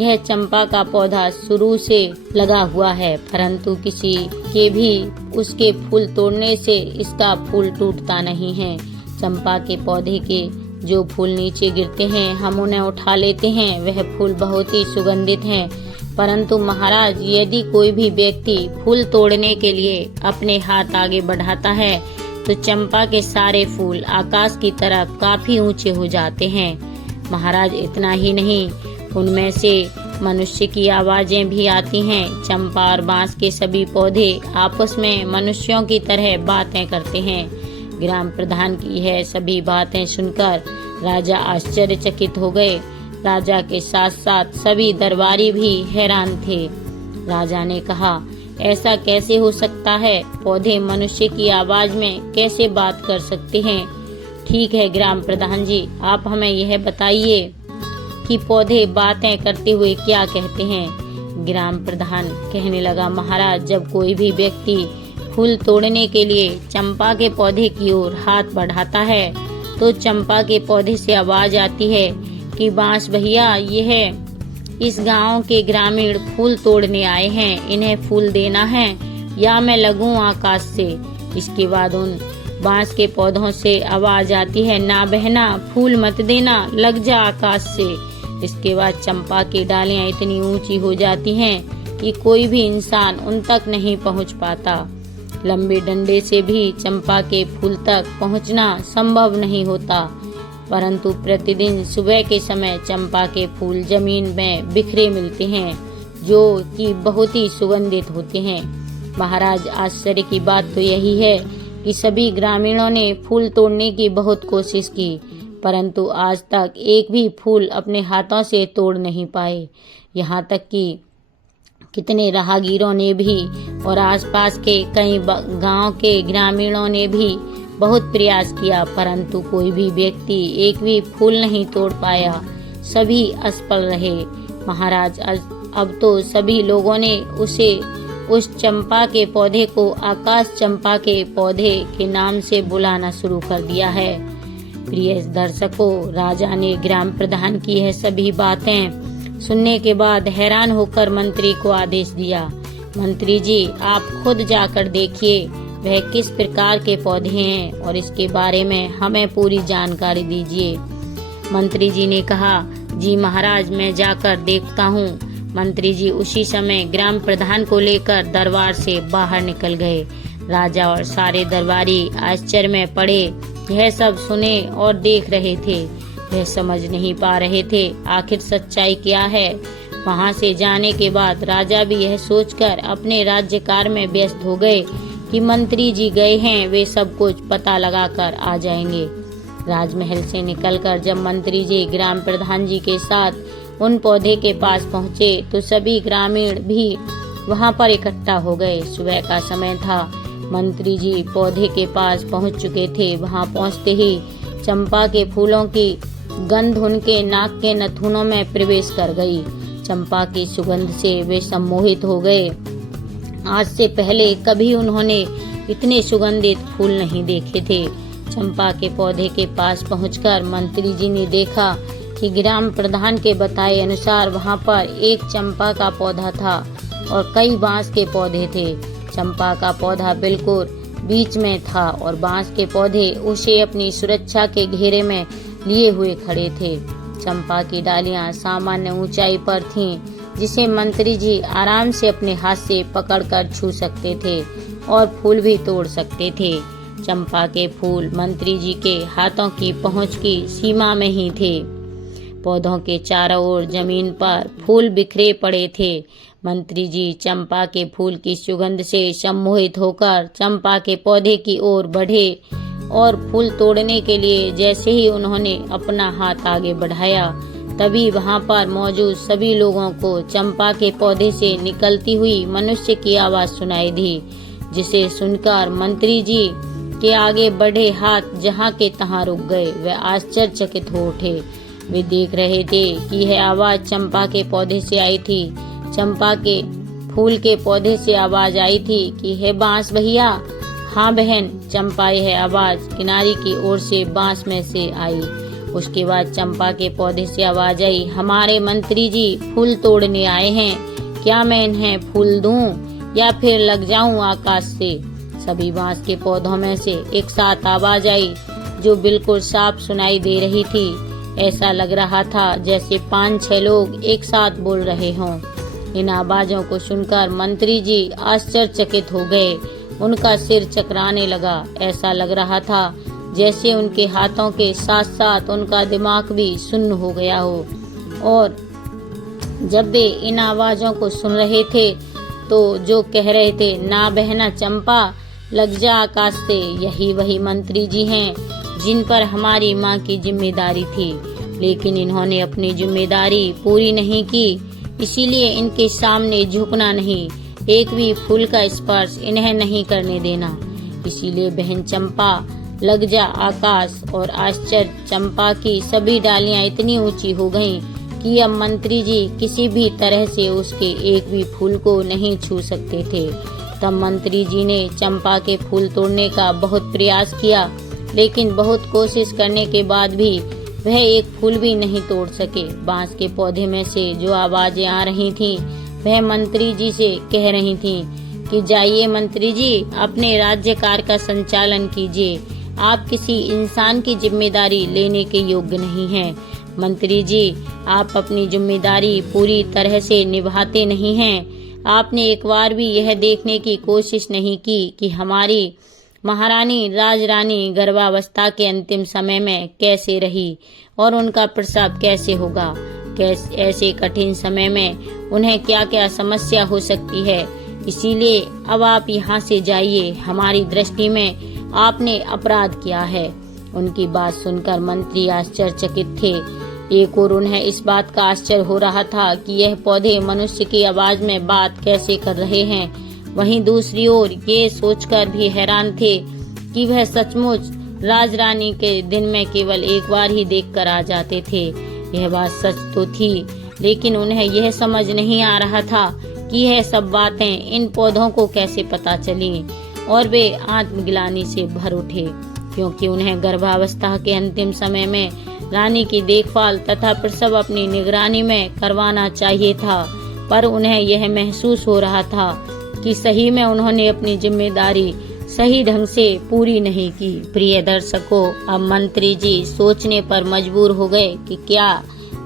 यह चंपा का पौधा शुरू से लगा हुआ है, परंतु किसी के भी उसके फूल तोड़ने से इसका फूल टूटता नहीं है। चंपा के पौधे के जो फूल नीचे गिरते हैं हम उन्हें उठा लेते हैं। वह फूल बहुत ही सुगंधित हैं, परंतु महाराज यदि कोई भी व्यक्ति फूल तोड़ने के लिए अपने हाथ आगे बढ़ाता है तो चंपा के सारे फूल आकाश की तरफ काफी ऊंचे हो जाते हैं। महाराज इतना ही नहीं, उनमें से मनुष्य की आवाजें भी आती हैं। चंपा और बांस के सभी पौधे आपस में मनुष्यों की तरह बातें करते हैं। ग्राम प्रधान की यह सभी बातें सुनकर राजा आश्चर्यचकित हो गए। राजा के साथ साथ सभी दरबारी भी हैरान थे। राजा ने कहा, ऐसा कैसे हो सकता है? पौधे मनुष्य की आवाज में कैसे बात कर सकते हैं? ठीक है ग्राम प्रधान जी, आप हमें यह बताइए कि पौधे बातें करते हुए क्या कहते हैं। ग्राम प्रधान कहने लगा, महाराज जब कोई भी व्यक्ति फूल तोड़ने के लिए चंपा के पौधे की ओर हाथ बढ़ाता है तो चंपा के पौधे से आवाज आती है कि बांस भैया, यह इस गांव के ग्रामीण फूल तोड़ने आए हैं, इन्हें फूल देना है या मैं लगूं आकाश से। इसके बाद उन बांस के पौधों से आवाज आती है, ना बहना, फूल मत देना, लग जा आकाश से। इसके बाद चंपा की डालियां इतनी ऊंची हो जाती हैं कि कोई भी इंसान उन तक नहीं पहुंच पाता। लंबे डंडे से भी चंपा के फूल तक पहुंचना संभव नहीं होता। परंतु प्रतिदिन सुबह के समय चंपा के फूल जमीन में बिखरे मिलते हैं, जो कि बहुत ही सुगंधित होते हैं। महाराज, आश्चर्य की बात तो यही है कि सभी ग्रामीणों ने फूल तोड़ने की बहुत कोशिश की, परंतु आज तक एक भी फूल अपने हाथों से तोड़ नहीं पाए। यहाँ तक कि कितने राहगीरों ने भी और आसपास के कई गांव के ग्रामीणों ने भी बहुत प्रयास किया, परंतु कोई भी व्यक्ति एक भी फूल नहीं तोड़ पाया। सभी असफल रहे। महाराज, अब तो सभी लोगों ने उस चंपा के पौधे को आकाश चंपा के पौधे के नाम से बुलाना शुरू कर दिया है। प्रिय दर्शकों, राजा ने ग्राम प्रधान की यह सभी बातें सुनने के बाद हैरान होकर मंत्री को आदेश दिया, मंत्री जी, आप खुद जाकर देखिए वह किस प्रकार के पौधे हैं और इसके बारे में हमें पूरी जानकारी दीजिए। मंत्री जी ने कहा, जी महाराज, मैं जाकर देखता हूँ। मंत्री जी उसी समय ग्राम प्रधान को लेकर दरबार से बाहर निकल गए। राजा और सारे दरबारी आश्चर्य में पड़े यह सब सुने और देख रहे थे। वह समझ नहीं पा रहे थे आखिर सच्चाई क्या है। वहां से जाने के बाद राजा भी यह सोचकर अपने राज्यकार्य में व्यस्त हो गए कि मंत्री जी गए हैं, वे सब कुछ पता लगाकर आ जाएंगे। राजमहल से निकलकर जब मंत्री जी ग्राम प्रधान जी के साथ उन पौधे के पास पहुँचे तो सभी ग्रामीण भी वहां पर इकट्ठा हो गए। सुबह का समय था। मंत्री जी पौधे के पास पहुंच चुके थे। वहां पहुंचते ही चंपा के फूलों की गंध उनके नाक के नथुनों में प्रवेश कर गई। चंपा की सुगंध से वे सम्मोहित हो गए। आज से पहले कभी उन्होंने इतने सुगंधित फूल नहीं देखे थे। चंपा के पौधे के पास पहुंचकर मंत्री जी ने देखा कि ग्राम प्रधान के बताए अनुसार वहां पर एक चंपा का पौधा था और कई बांस के पौधे थे। चंपा का पौधा बिल्कुल बीच में था और बांस के पौधे उसे अपनी सुरक्षा के घेरे में लिए हुए खड़े थे। चंपा की डालियां सामान्य ऊंचाई पर थीं, जिसे मंत्री जी आराम से अपने हाथ से पकड़कर छू सकते थे और फूल भी तोड़ सकते थे। चंपा के फूल मंत्री जी के हाथों की पहुंच की सीमा में ही थे। पौधों के चारों ओर जमीन पर फूल बिखरे पड़े थे। मंत्री जी चंपा के फूल की सुगंध से सम्मोहित होकर चंपा के पौधे की ओर बढ़े और फूल तोड़ने के लिए जैसे ही उन्होंने अपना हाथ आगे बढ़ाया, तभी वहां पर मौजूद सभी लोगों को चंपा के पौधे से निकलती हुई मनुष्य की आवाज सुनाई दी, जिसे सुनकर मंत्री जी के आगे बढ़े हाथ जहां के तहां रुक गए। वे आश्चर्यचकित हो उठे। वे देख रहे थे कि यह आवाज चंपा के पौधे से आई थी। चंपा के फूल के पौधे से आवाज आई थी कि हे बांस भैया। हाँ बहन, चंपा यह आवाज किनारे की ओर से बांस में से आई। उसके बाद चंपा के पौधे से आवाज आई, हमारे मंत्री जी फूल तोड़ने आए हैं, क्या मैं इन्हें फूल दूं या फिर लग जाऊं आकाश से। सभी बांस के पौधों में से एक साथ आवाज आई जो बिल्कुल साफ सुनाई दे रही थी। ऐसा लग रहा था जैसे 5-6 लोग एक साथ बोल रहे हों। इन आवाजों को सुनकर मंत्री जी आश्चर्यचकित हो गए। उनका सिर चकराने लगा। ऐसा लग रहा था जैसे उनके हाथों के साथ साथ उनका दिमाग भी सुन्न हो गया हो। और जब वे इन आवाजों को सुन रहे थे तो जो कह रहे थे, ना बहना चंपा, लग जा आकाश से, यही वही मंत्री जी हैं जिन पर हमारी माँ की जिम्मेदारी थी, लेकिन इन्होंने अपनी जिम्मेदारी पूरी नहीं की, इसीलिए इनके सामने झुकना नहीं, एक भी फूल का स्पर्श इन्हें नहीं करने देना। इसीलिए बहन चंपा, लग जा आकाश। और आश्चर्य, चंपा की सभी डालियां इतनी ऊंची हो गईं कि अब मंत्री जी किसी भी तरह से उसके एक भी फूल को नहीं छू सकते थे। तब मंत्री जी ने चंपा के फूल तोड़ने का बहुत प्रयास किया, लेकिन बहुत कोशिश करने के बाद भी वह एक फूल भी नहीं तोड़ सके। बांस के पौधे में से जो आवाजें आ रही थीं, वह मंत्री जी से कह रही थीं कि जाइए मंत्री जी, अपने राज्यकार्य का संचालन कीजिए, आप किसी इंसान की जिम्मेदारी लेने के योग्य नहीं हैं। मंत्री जी, आप अपनी जिम्मेदारी पूरी तरह से निभाते नहीं हैं। आपने एक बार भी यह देखने की कोशिश नहीं की कि हमारी महारानी राजरानी गर्भावस्था के अंतिम समय में कैसे रही और उनका प्रसव कैसे होगा, ऐसे कठिन समय में उन्हें क्या क्या समस्या हो सकती है। इसीलिए अब आप यहाँ से जाइए, हमारी दृष्टि में आपने अपराध किया है। उनकी बात सुनकर मंत्री आश्चर्यचकित थे। एक और उन्हें इस बात का आश्चर्य हो रहा था कि यह पौधे मनुष्य की आवाज में बात कैसे कर रहे हैं। वहीं दूसरी ओर ये सोचकर भी हैरान थे कि वह सचमुच राजरानी के दिन में केवल एक बार ही देखकर आ जाते थे। यह बात सच तो थी, लेकिन उन्हें यह समझ नहीं आ रहा था कि यह सब बातें इन पौधों को कैसे पता चली, और वे आत्मग्लानि से भर उठे, क्योंकि उन्हें गर्भावस्था के अंतिम समय में रानी की देखभाल तथा प्रसव अपनी निगरानी में करवाना चाहिए था, पर उन्हें यह महसूस हो रहा था कि सही में उन्होंने अपनी जिम्मेदारी सही ढंग से पूरी नहीं की। प्रिय दर्शकों, अब मंत्री जी सोचने पर मजबूर हो गए कि क्या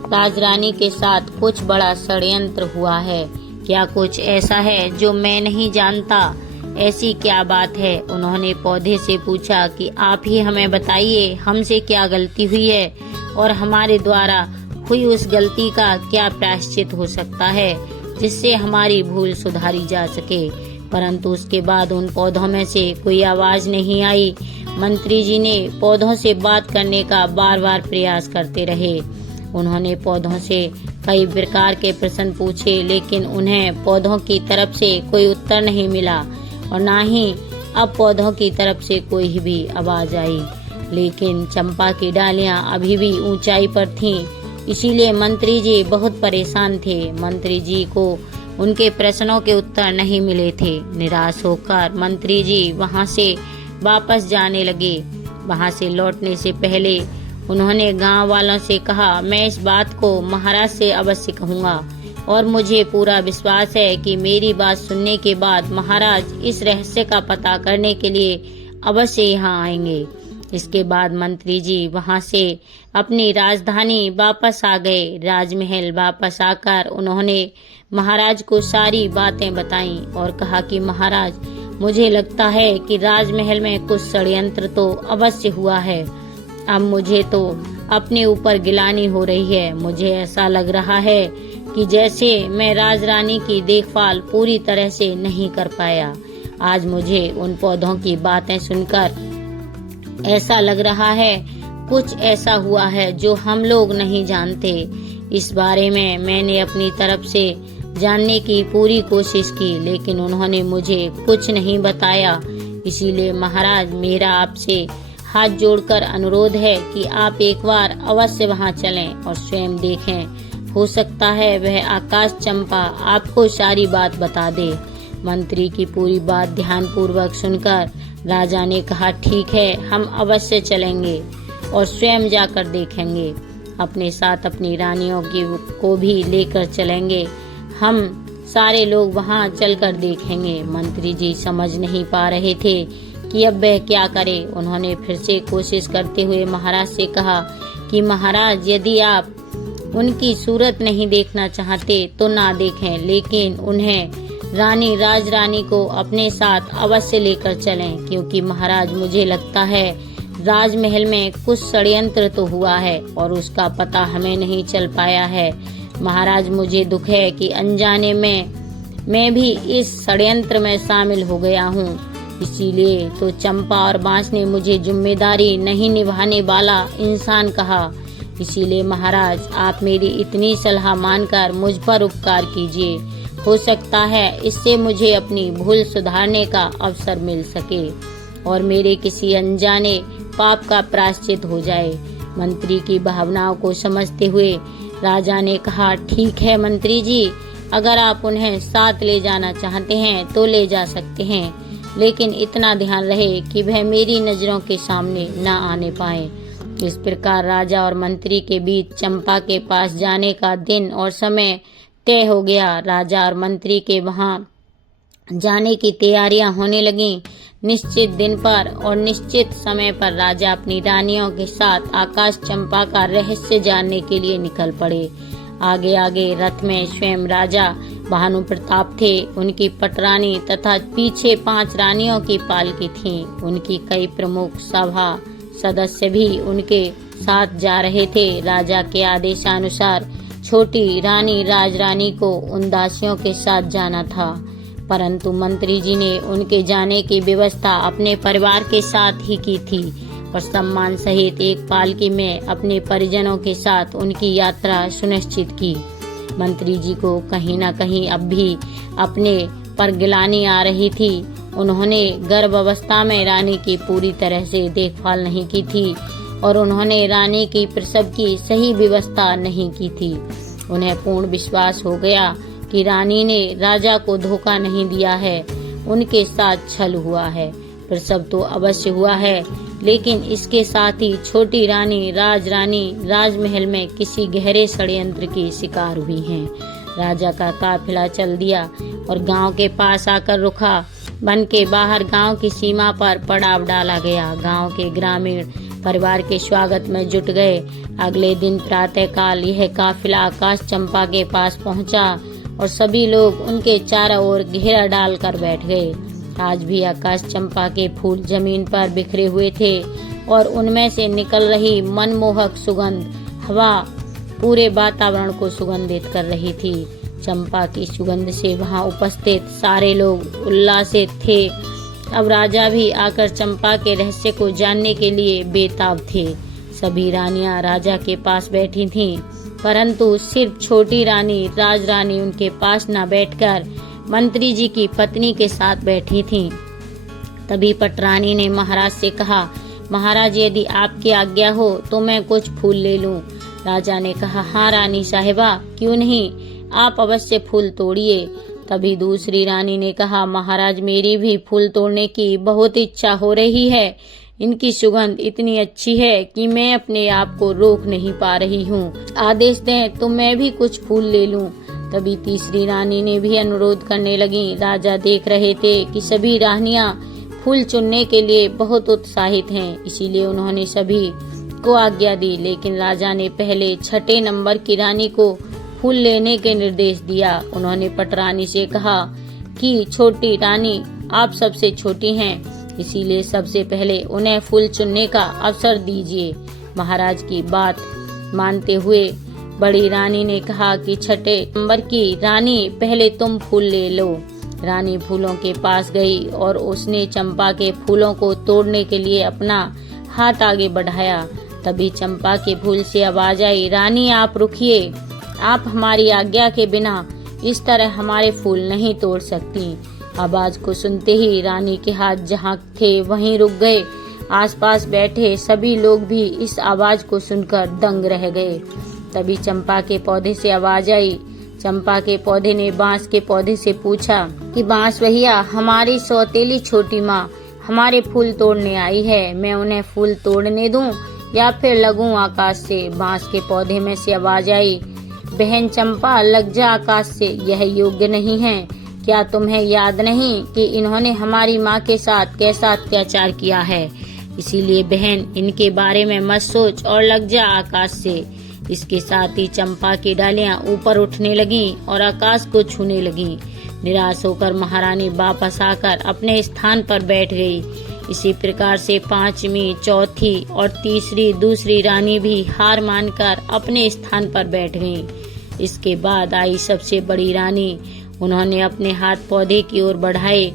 राजरानी के साथ कुछ बड़ा षड्यंत्र हुआ है, क्या कुछ ऐसा है जो मैं नहीं जानता, ऐसी क्या बात है। उन्होंने पौधे से पूछा कि आप ही हमें बताइए, हमसे क्या गलती हुई है और हमारे द्वारा हुई उस गलती का क्या प्रायश्चित हो सकता है, जिससे हमारी भूल सुधारी जा सके। परंतु उसके बाद उन पौधों में से कोई आवाज नहीं आई। मंत्री जी ने पौधों से बात करने का बार बार प्रयास करते रहे। उन्होंने पौधों से कई प्रकार के प्रश्न पूछे, लेकिन उन्हें पौधों की तरफ से कोई उत्तर नहीं मिला और न ही अब पौधों की तरफ से कोई भी आवाज आई। लेकिन चंपा की डालियां अभी भी ऊंचाई पर थीं, इसीलिए मंत्री जी बहुत परेशान थे। मंत्री जी को उनके प्रश्नों के उत्तर नहीं मिले थे। निराश होकर मंत्री जी वहां से वापस जाने लगे। वहां से लौटने से पहले उन्होंने गांव वालों से कहा, मैं इस बात को महाराज से अवश्य कहूँगा और मुझे पूरा विश्वास है कि मेरी बात सुनने के बाद महाराज इस रहस्य का पता करने के लिए अवश्य यहाँ आएंगे। इसके बाद मंत्री जी वहां से अपनी राजधानी वापस आ गए। राजमहल वापस आकर उन्होंने महाराज को सारी बातें बताईं और कहा कि महाराज, मुझे लगता है कि राजमहल में कुछ षड्यंत्र तो अवश्य हुआ है। अब मुझे तो अपने ऊपर गिलानी हो रही है। मुझे ऐसा लग रहा है कि जैसे मैं राजरानी की देखभाल पूरी तरह से नहीं कर पाया। आज मुझे उन पौधों की बातें सुनकर ऐसा लग रहा है कुछ ऐसा हुआ है जो हम लोग नहीं जानते। इस बारे में मैंने अपनी तरफ से जानने की पूरी कोशिश की, लेकिन उन्होंने मुझे कुछ नहीं बताया। इसीलिए महाराज, मेरा आपसे हाथ जोड़कर अनुरोध है कि आप एक बार अवश्य वहां चलें और स्वयं देखें। हो सकता है वह आकाश चंपा आपको सारी बात बता दे। मंत्री की पूरी बात ध्यानपूर्वक सुनकर राजा ने कहा, ठीक है, हम अवश्य चलेंगे और स्वयं जाकर देखेंगे। अपने साथ अपनी रानियों को भी लेकर चलेंगे। हम सारे लोग वहां चलकर देखेंगे। मंत्री जी समझ नहीं पा रहे थे कि अब वह क्या करे। उन्होंने फिर से कोशिश करते हुए महाराज से कहा कि महाराज, यदि आप उनकी सूरत नहीं देखना चाहते तो ना देखें, लेकिन उन्हें रानी राजरानी को अपने साथ अवश्य लेकर चलें, क्योंकि महाराज मुझे लगता है राजमहल में कुछ षड्यंत्र तो हुआ है और उसका पता हमें नहीं चल पाया है। महाराज, मुझे दुख है कि अनजाने में मैं भी इस षड्यंत्र में शामिल हो गया हूँ। इसीलिए तो चंपा और बांस ने मुझे जिम्मेदारी नहीं निभाने वाला इंसान कहा। इसीलिए महाराज, आप मेरी इतनी सलाह मानकर मुझ पर उपकार कीजिए। हो सकता है इससे मुझे अपनी भूल सुधारने का अवसर मिल सके और मेरे किसी अनजाने पाप का प्रायश्चित हो जाए। मंत्री की भावनाओं को समझते हुए राजा ने कहा, ठीक है मंत्री जी, अगर आप उन्हें साथ ले जाना चाहते हैं तो ले जा सकते हैं, लेकिन इतना ध्यान रहे कि वह मेरी नजरों के सामने न आने पाए। इस प्रकार राजा और मंत्री के बीच चंपा के पास जाने का दिन और समय तय हो गया। राजा और मंत्री के वहां जाने की तैयारियां होने लगीं। निश्चित दिन पर और निश्चित समय पर राजा अपनी रानियों के साथ आकाश चंपा का रहस्य जानने के लिए निकल पड़े। आगे आगे रथ में स्वयं राजा भानु प्रताप थे, उनकी पटरानी तथा पीछे 5 रानियों की पालकी थी। उनकी कई प्रमुख सभा सदस्य भी उनके साथ जा रहे थे। राजा के आदेशानुसार छोटी रानी राजरानी को उन दासियों के साथ जाना था, परंतु मंत्री जी ने उनके जाने की व्यवस्था अपने परिवार के साथ ही की थी और सम्मान सहित एक पालकी में अपने परिजनों के साथ उनकी यात्रा सुनिश्चित की। मंत्री जी को कहीं न कहीं अब भी अपने पर गिलानी आ रही थी। उन्होंने गर्भावस्था में रानी की पूरी तरह से देखभाल नहीं की थी और उन्होंने रानी की प्रसव की सही व्यवस्था नहीं की थी। उन्हें पूर्ण विश्वास हो गया कि रानी ने राजा को धोखा नहीं दिया है, उनके साथ छल हुआ है। प्रसव तो अवश्य हुआ है, लेकिन इसके साथ ही छोटी रानी राजरानी राजमहल में किसी गहरे षड्यंत्र की शिकार हुई हैं। राजा का काफिला चल दिया और गांव के पास आकर रुका। वन के बाहर गांव की सीमा पर पड़ाव डाला गया। गांव के ग्रामीण परिवार के स्वागत में जुट गए। अगले दिन प्रातःकाल यह काफिला आकाश चंपा के पास पहुंचा और सभी लोग उनके चारों ओर घेरा डालकर बैठ गए। आज भी आकाश चंपा के फूल जमीन पर बिखरे हुए थे और उनमें से निकल रही मनमोहक सुगंध हवा पूरे वातावरण को सुगंधित कर रही थी। चंपा की सुगंध से वहां उपस्थित सारे लोग उल्लासित थे। अब राजा भी आकर चंपा के रहस्य को जानने के लिए बेताब थे। सभी रानियां राजा के पास बैठी थीं, परंतु सिर्फ छोटी रानी राजरानी उनके पास न बैठकर मंत्री जी की पत्नी के साथ बैठी थीं। तभी पटरानी ने महाराज से कहा, महाराज यदि आपकी आज्ञा हो तो मैं कुछ फूल ले लूं। राजा ने कहा, हाँ रानी साहिबा, क्यों नहीं, आप अवश्य फूल तोड़िए। तभी दूसरी रानी ने कहा, महाराज मेरी भी फूल तोड़ने की बहुत इच्छा हो रही है। इनकी सुगंध इतनी अच्छी है कि मैं अपने आप को रोक नहीं पा रही हूँ। आदेश दें तो मैं भी कुछ फूल ले लूं। तभी तीसरी रानी ने भी अनुरोध करने लगी। राजा देख रहे थे कि सभी रानियां फूल चुनने के लिए बहुत उत्साहित हैं, इसीलिए उन्होंने सभी को आज्ञा दी। लेकिन राजा ने पहले 6 नंबर की रानी को फूल लेने के निर्देश दिया। उन्होंने पटरानी से कहा कि छोटी रानी आप सबसे छोटी हैं, इसीलिए सबसे पहले उन्हें फूल चुनने का अवसर दीजिए। महाराज की बात मानते हुए बड़ी रानी ने कहा कि 6 नंबर की रानी पहले तुम फूल ले लो। रानी फूलों के पास गई और उसने चंपा के फूलों को तोड़ने के लिए अपना हाथ आगे बढ़ाया। तभी चंपा के फूल से आवाज आई, रानी आप रुकिए, आप हमारी आज्ञा के बिना इस तरह हमारे फूल नहीं तोड़ सकती। आवाज को सुनते ही रानी के हाथ जहाँ थे वहीं रुक गए। आसपास बैठे सभी लोग भी इस आवाज को सुनकर दंग रह गए। तभी चंपा के पौधे से आवाज आई। चंपा के पौधे ने बांस के पौधे से पूछा कि बांस भैया, हमारी सौतेली छोटी माँ हमारे फूल तोड़ने आई है, मैं उन्हें फूल तोड़ने दूं या फिर लगूं आकाश से। बांस के पौधे में से आवाज आई, बहन चंपा लग जा आकाश से, यह योग्य नहीं है। क्या तुम्हें याद नहीं कि इन्होंने हमारी माँ के साथ कैसा अत्याचार किया है? इसीलिए बहन इनके बारे में मत सोच और लग जा आकाश से। इसके साथ ही चंपा की डालियां ऊपर उठने लगीं और आकाश को छूने लगीं। निराश होकर महारानी वापस आकर अपने स्थान पर बैठ गई। इसी प्रकार से 5वीं, 4थी और तीसरी दूसरी रानी भी हार मानकर अपने स्थान पर बैठ गईं। इसके बाद आई सबसे बड़ी रानी। उन्होंने अपने हाथ पौधे की ओर बढ़ाए,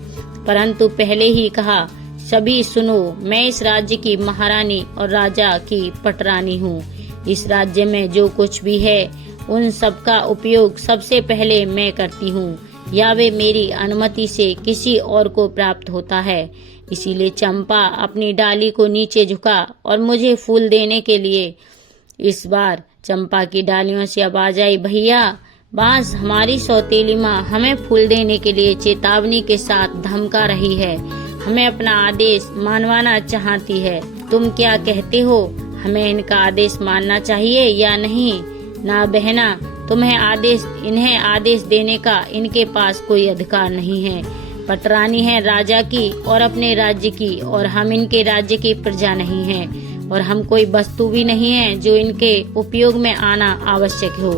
परंतु पहले ही कहा, सभी सुनो, मैं इस राज्य की महारानी और राजा की पटरानी हूँ। इस राज्य में जो कुछ भी है उन सब का उपयोग सबसे पहले मैं करती हूँ, या वे मेरी अनुमति से किसी और को प्राप्त होता है। इसीलिए चंपा अपनी डाली को नीचे झुका और मुझे फूल देने के लिए। इस बार चंपा की डालियों से आवाज आई, भैया बांस हमारी सौतेली माँ हमें फूल देने के लिए चेतावनी के साथ धमका रही है, हमें अपना आदेश मानवाना चाहती है। तुम क्या कहते हो, हमें इनका आदेश मानना चाहिए या नहीं? ना बहना, इन्हें आदेश देने का इनके पास कोई अधिकार नहीं है। पटरानी है राजा की और अपने राज्य की, और हम इनके राज्य की प्रजा नहीं हैं, और हम कोई वस्तु भी नहीं है जो इनके उपयोग में आना आवश्यक हो।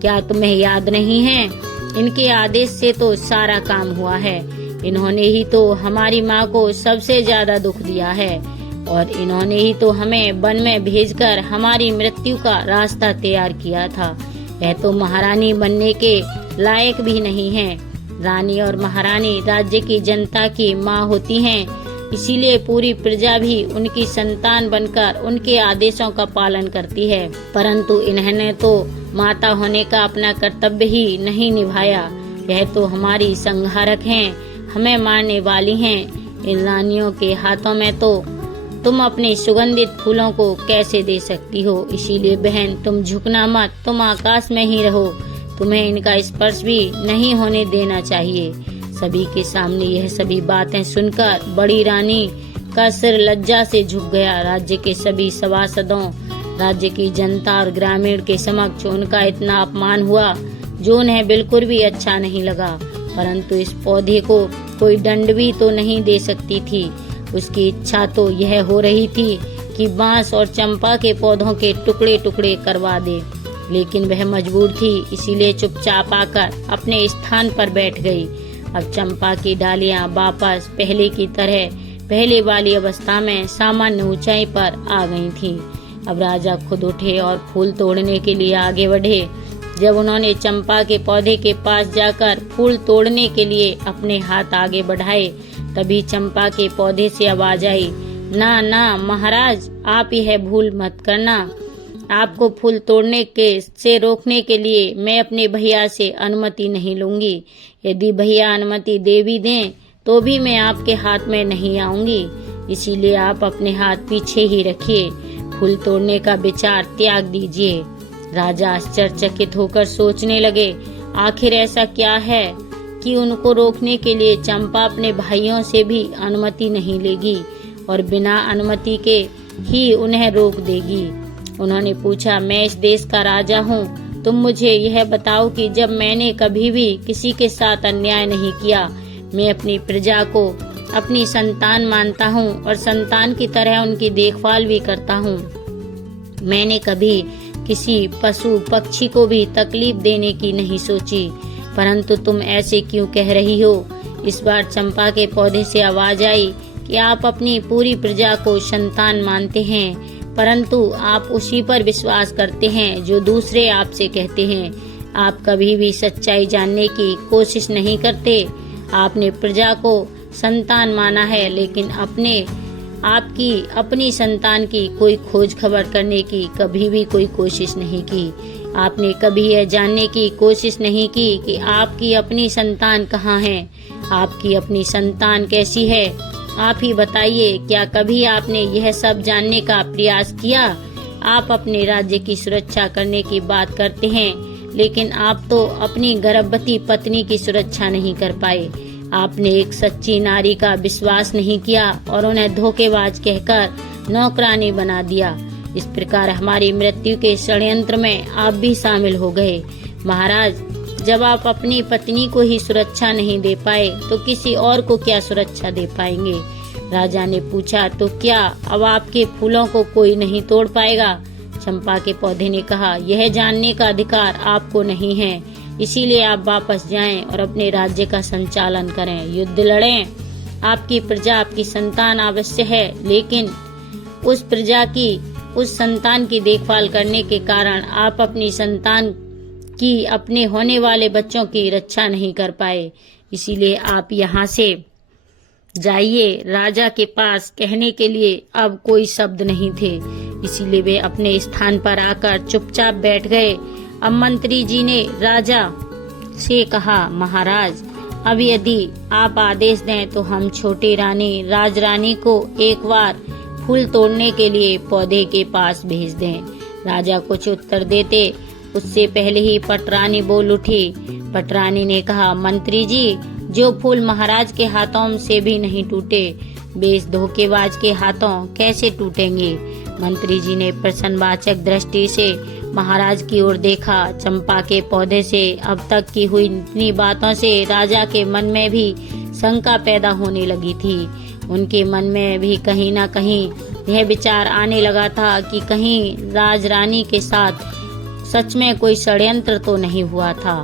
क्या तुम्हें याद नहीं है इनके आदेश से तो सारा काम हुआ है। इन्होंने ही तो हमारी माँ को सबसे ज्यादा दुख दिया है और इन्होंने ही तो हमें वन में भेजकर हमारी मृत्यु का रास्ता तैयार किया था। यह तो महारानी बनने के लायक भी नहीं है। रानी और महारानी राज्य की जनता की माँ होती हैं, इसीलिए पूरी प्रजा भी उनकी संतान बनकर उनके आदेशों का पालन करती है। परंतु इन्होंने तो माता होने का अपना कर्तव्य ही नहीं निभाया। यह तो हमारी संहारक हैं, हमें मारने वाली हैं। इन रानियों के हाथों में तो तुम अपने सुगंधित फूलों को कैसे दे सकती हो? इसीलिए बहन, तुम झुकना मत, तुम आकाश में ही रहो। तुम्हें इनका स्पर्श भी नहीं होने देना चाहिए। सभी के सामने यह सभी बातें सुनकर बड़ी रानी का सिर लज्जा से झुक गया। राज्य के सभी सभासदों, राज्य की जनता और ग्रामीण के समक्ष उनका इतना अपमान हुआ जो उन्हें बिल्कुल भी अच्छा नहीं लगा। परंतु इस पौधे को कोई दंड भी तो नहीं दे सकती थी। उसकी इच्छा तो यह हो रही थी कि बांस और चंपा के पौधों के टुकड़े टुकड़े करवा दे, लेकिन वह मजबूर थी, इसीलिए चुपचाप आकर अपने स्थान पर बैठ गई। अब चंपा की डालियां वापस पहले की तरह पहले वाली अवस्था में सामान्य ऊंचाई पर आ गई थीं। अब राजा खुद उठे और फूल तोड़ने के लिए आगे बढ़े। जब उन्होंने चंपा के पौधे के पास जाकर फूल तोड़ने के लिए अपने हाथ आगे बढ़ाए, तभी चंपा के पौधे से आवाज आई, ना ना महाराज, आप यह भूल मत करना। आपको फूल तोड़ने के से रोकने के लिए मैं अपने भैया से अनुमति नहीं लूंगी। यदि भैया अनुमति दे भी दें तो भी मैं आपके हाथ में नहीं आऊंगी। इसीलिए आप अपने हाथ पीछे ही रखिए, फूल तोड़ने का विचार त्याग दीजिए। राजा आश्चर्यचकित होकर सोचने लगे, आखिर ऐसा क्या है कि उनको रोकने के लिए चंपा अपने भाइयों से भी अनुमति नहीं लेगी और बिना अनुमति के ही उन्हें रोक देगी। उन्होंने पूछा, मैं इस देश का राजा हूँ, तुम मुझे यह बताओ कि जब मैंने कभी भी किसी के साथ अन्याय नहीं किया, मैं अपनी प्रजा को अपनी संतान मानता हूँ और संतान की तरह उनकी देखभाल भी करता हूँ। मैंने कभी किसी पशु पक्षी को भी तकलीफ देने की नहीं सोची, परंतु तुम ऐसे क्यों कह रही हो? इस बार चंपा के पौधे से आवाज आई कि आप अपनी पूरी प्रजा को संतान मानते हैं, परंतु आप उसी पर विश्वास करते हैं जो दूसरे आपसे कहते हैं। आप कभी भी सच्चाई जानने की कोशिश नहीं करते। आपने प्रजा को संतान माना है, लेकिन आपकी अपनी संतान की कोई खोज खबर करने की कभी भी कोई कोशिश नहीं की। आपने कभी यह जानने की कोशिश नहीं की कि आपकी अपनी संतान कहाँ है, आपकी अपनी संतान कैसी है। आप ही बताइए, क्या कभी आपने यह सब जानने का प्रयास किया? आप अपने राज्य की सुरक्षा करने की बात करते हैं, लेकिन आप तो अपनी गर्भवती पत्नी की सुरक्षा नहीं कर पाए। आपने एक सच्ची नारी का विश्वास नहीं किया और उन्हें धोखेबाज कहकर नौकरानी बना दिया। इस प्रकार हमारी मृत्यु के षड्यंत्र में आप भी शामिल हो गए। महाराज, जब आप अपनी पत्नी को ही सुरक्षा नहीं दे पाए तो किसी और को क्या सुरक्षा दे पाएंगे? राजा ने पूछा, तो क्या अब आपके फूलों को कोई नहीं तोड़ पाएगा? चंपा के पौधे ने कहा, यह जानने का अधिकार आपको नहीं है, इसीलिए आप वापस जाएं और अपने राज्य का संचालन करें, युद्ध लड़ें। आपकी प्रजा आपकी संतान अवश्य है, लेकिन उस प्रजा की उस संतान की देखभाल करने के कारण आप अपनी संतान की अपने होने वाले बच्चों की रक्षा नहीं कर पाए। इसीलिए आप यहाँ से जाइए। राजा के पास कहने के लिए अब कोई शब्द नहीं थे, इसीलिए वे अपने स्थान पर आकर चुपचाप बैठ गए। अब मंत्री जी ने राजा से कहा, महाराज, अब यदि आप आदेश दें तो हम छोटी रानी राजरानी को एक बार फूल तोड़ने के लिए पौधे के पास भेज दें। राजा कुछ उत्तर देते उससे पहले ही पटरानी बोल उठी। पटरानी ने कहा, मंत्री जी, जो फूल महाराज के हाथों से भी नहीं टूटे, वे इस धोखेबाज के हाथों कैसे टूटेंगे? मंत्री जी ने प्रश्नवाचक दृष्टि से महाराज की ओर देखा। चंपा के पौधे से अब तक की हुई इतनी बातों से राजा के मन में भी शंका पैदा होने लगी थी। उनके मन में भी कहीं न कहीं यह विचार आने लगा था कि कहीं राजरानी के साथ सच में कोई षड्यंत्र तो नहीं हुआ था।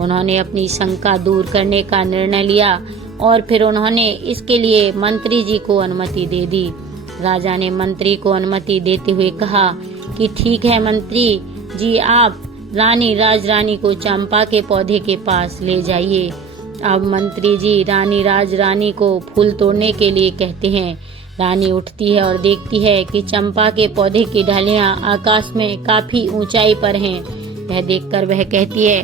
उन्होंने अपनी शंका दूर करने का निर्णय लिया और फिर उन्होंने इसके लिए मंत्री जी को अनुमति दे दी। राजा ने मंत्री को अनुमति देते हुए कहा कि ठीक है मंत्री जी, आप रानी राजरानी को चंपा के पौधे के पास ले जाइए। अब मंत्री जी रानी राजरानी को फूल तोड़ने के लिए कहते हैं। रानी उठती है और देखती है कि चंपा के पौधे की डालियां आकाश में काफी ऊंचाई पर हैं। यह देखकर वह कहती है,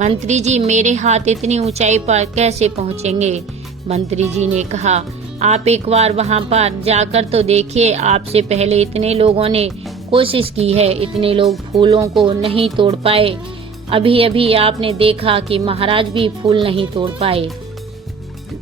मंत्री जी मेरे हाथ इतनी ऊंचाई पर कैसे पहुंचेंगे? मंत्री जी ने कहा, आप एक बार वहां पर जाकर तो देखिए, आपसे पहले इतने लोगों ने कोशिश की है, इतने लोग फूलों को नहीं तोड़ पाए। अभी अभी आपने देखा कि महाराज भी फूल नहीं तोड़ पाए,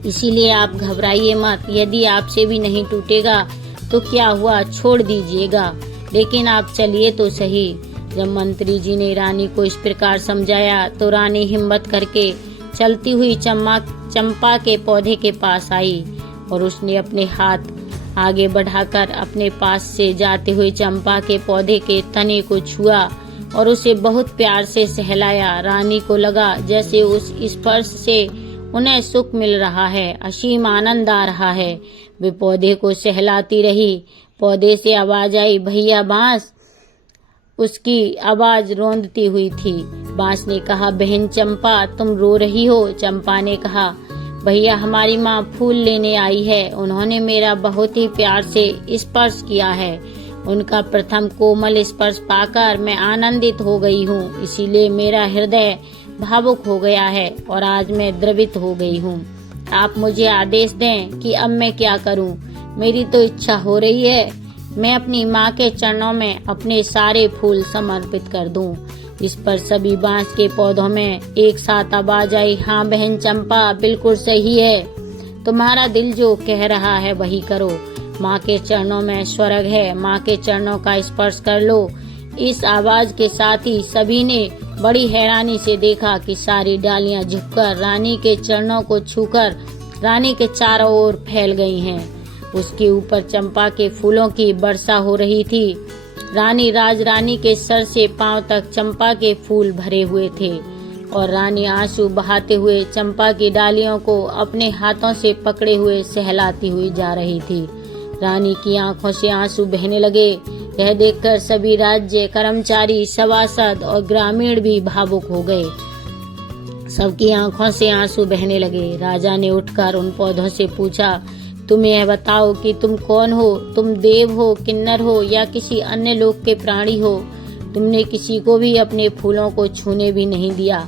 इसीलिए आप घबराइए मत। यदि आपसे भी नहीं टूटेगा तो क्या हुआ, छोड़ दीजिएगा, लेकिन आप चलिए तो सही। जब मंत्री जी ने रानी को इस प्रकार समझाया तो रानी हिम्मत करके चलती हुई चंपा के पौधे के पास आई और उसने अपने हाथ आगे बढ़ाकर अपने पास से जाते हुए चंपा के पौधे के तने को छुआ और उसे बहुत प्यार से सहलाया। रानी को लगा जैसे उस स्पर्श से उन्हें सुख मिल रहा है, असीम आनंद आ रहा है। वे पौधे को सहलाती रही। पौधे से आवाज आई, भैया बांस। उसकी आवाज रोंदती हुई थी। बांस ने कहा, बहन चंपा तुम रो रही हो? चंपा ने कहा, भैया हमारी माँ फूल लेने आई है, उन्होंने मेरा बहुत ही प्यार से स्पर्श किया है। उनका प्रथम कोमल स्पर्श पाकर मैं आनंदित हो गई हूँ, इसीलिए मेरा हृदय भावुक हो गया है और आज मैं द्रवित हो गई हूँ। आप मुझे आदेश दें कि अब मैं क्या करूँ। मेरी तो इच्छा हो रही है मैं अपनी माँ के चरणों में अपने सारे फूल समर्पित कर दूं। इस पर सभी बांस के पौधों में एक साथ आवाज आई, हाँ बहन चंपा बिल्कुल सही है, तुम्हारा दिल जो कह रहा है वही करो। माँ के चरणों में स्वर्ग है, माँ के चरणों का स्पर्श कर लो। इस आवाज के साथ ही सभी ने बड़ी हैरानी से देखा कि सारी डालियां झुककर रानी के चरणों को छूकर रानी के चारों ओर फैल गई हैं। उसके ऊपर चंपा के फूलों की वर्षा हो रही थी। रानी राजरानी के सर से पांव तक चंपा के फूल भरे हुए थे और रानी आंसू बहाते हुए चंपा की डालियों को अपने हाथों से पकड़े हुए सहलाती हुई जा रही थी। रानी की आंखों से आंसू बहने लगे। यह देखकर सभी राज्य कर्मचारी, सभासद और ग्रामीण भी भावुक हो गए। सबकी आंखों से आंसू बहने लगे। राजा ने उठकर उन पौधों से पूछा, तुम यह बताओ कि तुम कौन हो? तुम देव हो, किन्नर हो या किसी अन्य लोक के प्राणी हो? तुमने किसी को भी अपने फूलों को छूने भी नहीं दिया,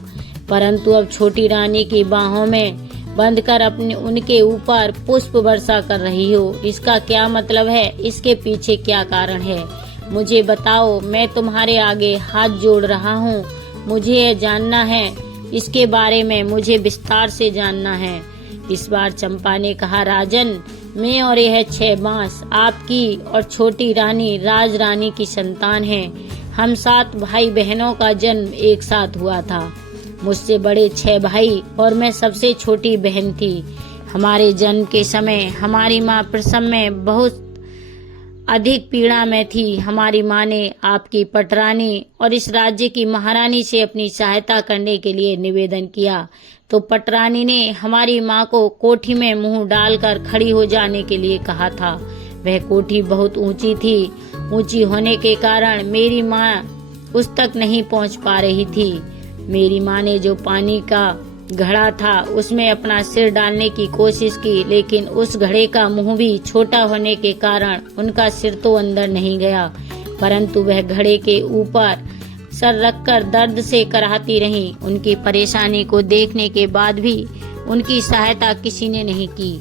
परंतु अब छोटी रानी की बाहों में बंधकर अपने उनके ऊपर पुष्प वर्षा कर रही हो। इसका क्या मतलब है? इसके पीछे क्या कारण है? मुझे बताओ, मैं तुम्हारे आगे हाथ जोड़ रहा हूँ। मुझे यह जानना है, इसके बारे में मुझे विस्तार से जानना है। इस बार चंपा ने कहा, राजन, मैं और यह 6 बांस आपकी और छोटी रानी राजरानी की संतान हैं। हम 7 भाई बहनों का जन्म एक साथ हुआ था। मुझसे बड़े 6 भाई और मैं सबसे छोटी बहन थी। हमारे जन्म के समय हमारी माँ प्रसव में बहुत अधिक पीड़ा में थी। हमारी माँ ने आपकी पटरानी और इस राज्य की महारानी से अपनी सहायता करने के लिए निवेदन किया, तो पटरानी ने हमारी माँ को कोठी में मुंह डालकर खड़ी हो जाने के लिए कहा था। वह कोठी बहुत ऊंची थी। ऊंची होने के कारण मेरी माँ उस तक नहीं पहुँच पा रही थी। मेरी माँ ने जो पानी का घड़ा था उसमें अपना सिर डालने की कोशिश की, लेकिन उस घड़े का मुंह भी छोटा होने के कारण उनका सिर तो अंदर नहीं गया, परंतु वह घड़े के ऊपर सर रखकर दर्द से कराहती रहीं। उनकी परेशानी को देखने के बाद भी उनकी सहायता किसी ने नहीं की।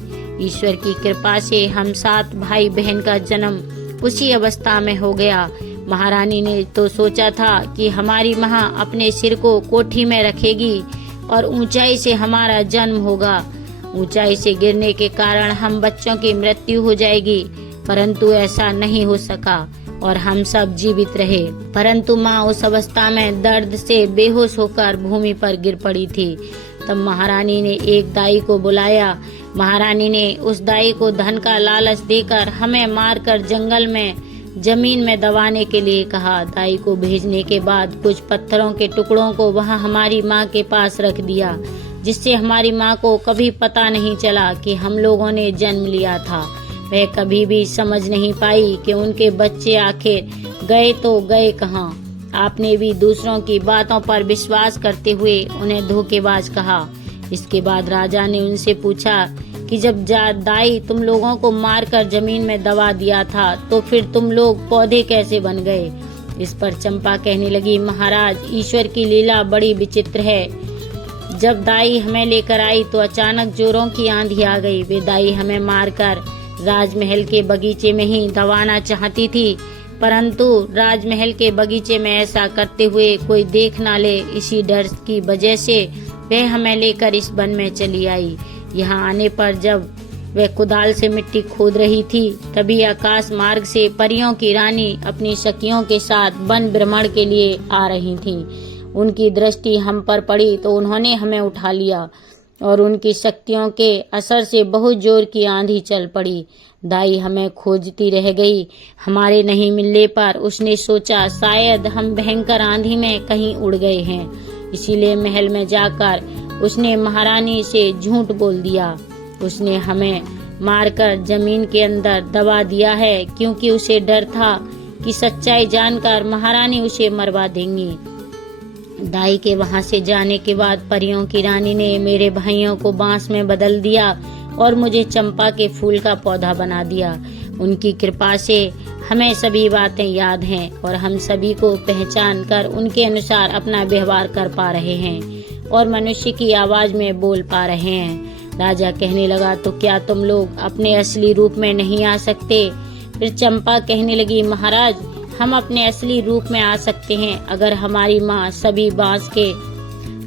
ईश्वर की कृपा से हम 7 भाई बहन का जन्म उसी अवस्था में हो गया। महारानी ने तो सोचा था कि हमारी माँ अपने सिर को कोठी में रखेगी और ऊंचाई से हमारा जन्म होगा। ऊंचाई से गिरने के कारण हम बच्चों की मृत्यु हो जाएगी, परंतु ऐसा नहीं हो सका और हम सब जीवित रहे। परंतु माँ उस अवस्था में दर्द से बेहोश होकर भूमि पर गिर पड़ी थी। तब महारानी ने एक दाई को बुलाया। महारानी ने उस दाई को धन का लालच देकर हमें मारकर जंगल में जमीन में दबाने के लिए कहा। दाई को भेजने के बाद कुछ पत्थरों के टुकड़ों को वहां हमारी माँ के पास रख दिया, जिससे हमारी माँ को कभी पता नहीं चला कि हम लोगों ने जन्म लिया था। वह कभी भी समझ नहीं पाई कि उनके बच्चे आखिर गए तो गए कहाँ। आपने भी दूसरों की बातों पर विश्वास करते हुए उन्हें धोखेबाज कहा। इसके बाद राजा ने उनसे पूछा कि जब दाई तुम लोगों को मारकर जमीन में दबा दिया था तो फिर तुम लोग पौधे कैसे बन गए। इस पर चंपा कहने लगी, महाराज, ईश्वर की लीला बड़ी विचित्र है। जब दाई हमें लेकर आई तो अचानक जोरों की आंधी आ गई। वे दाई हमें मारकर राजमहल के बगीचे में ही दबाना चाहती थी, परंतु राजमहल के बगीचे में ऐसा करते हुए कोई देख ना ले, इसी डर की वजह से वह हमें लेकर इस वन में चली आई। यहाँ आने पर जब वह कुदाल से मिट्टी खोद रही थी, तभी आकाश मार्ग से परियों की रानी अपनी सखियों के साथ वन भ्रमण के लिए आ रही थीं। उनकी दृष्टि हम पर पड़ी तो उन्होंने हमें उठा लिया और उनकी शक्तियों के असर से बहुत जोर की आंधी चल पड़ी। दाई हमें खोजती रह गई। हमारे नहीं मिलने पर उसने सोचा शायद हम भयंकर आंधी में कहीं उड़ गए हैं, इसीलिए महल में जाकर उसने महारानी से झूठ बोल दिया। उसने हमें मारकर जमीन के अंदर दबा दिया है, क्योंकि उसे डर था कि सच्चाई जानकर महारानी उसे मरवा देंगी। दाई के वहां से जाने के बाद परियों की रानी ने मेरे भाइयों को बांस में बदल दिया और मुझे चंपा के फूल का पौधा बना दिया। उनकी कृपा से हमें सभी बातें याद हैं और हम सभी को पहचान कर उनके अनुसार अपना व्यवहार कर पा रहे हैं और मनुष्य की आवाज में बोल पा रहे हैं। राजा कहने लगा, तो क्या तुम लोग अपने असली रूप में नहीं आ सकते। फिर चंपा कहने लगी, महाराज, हम अपने असली रूप में आ सकते हैं अगर हमारी माँ सभी बांस के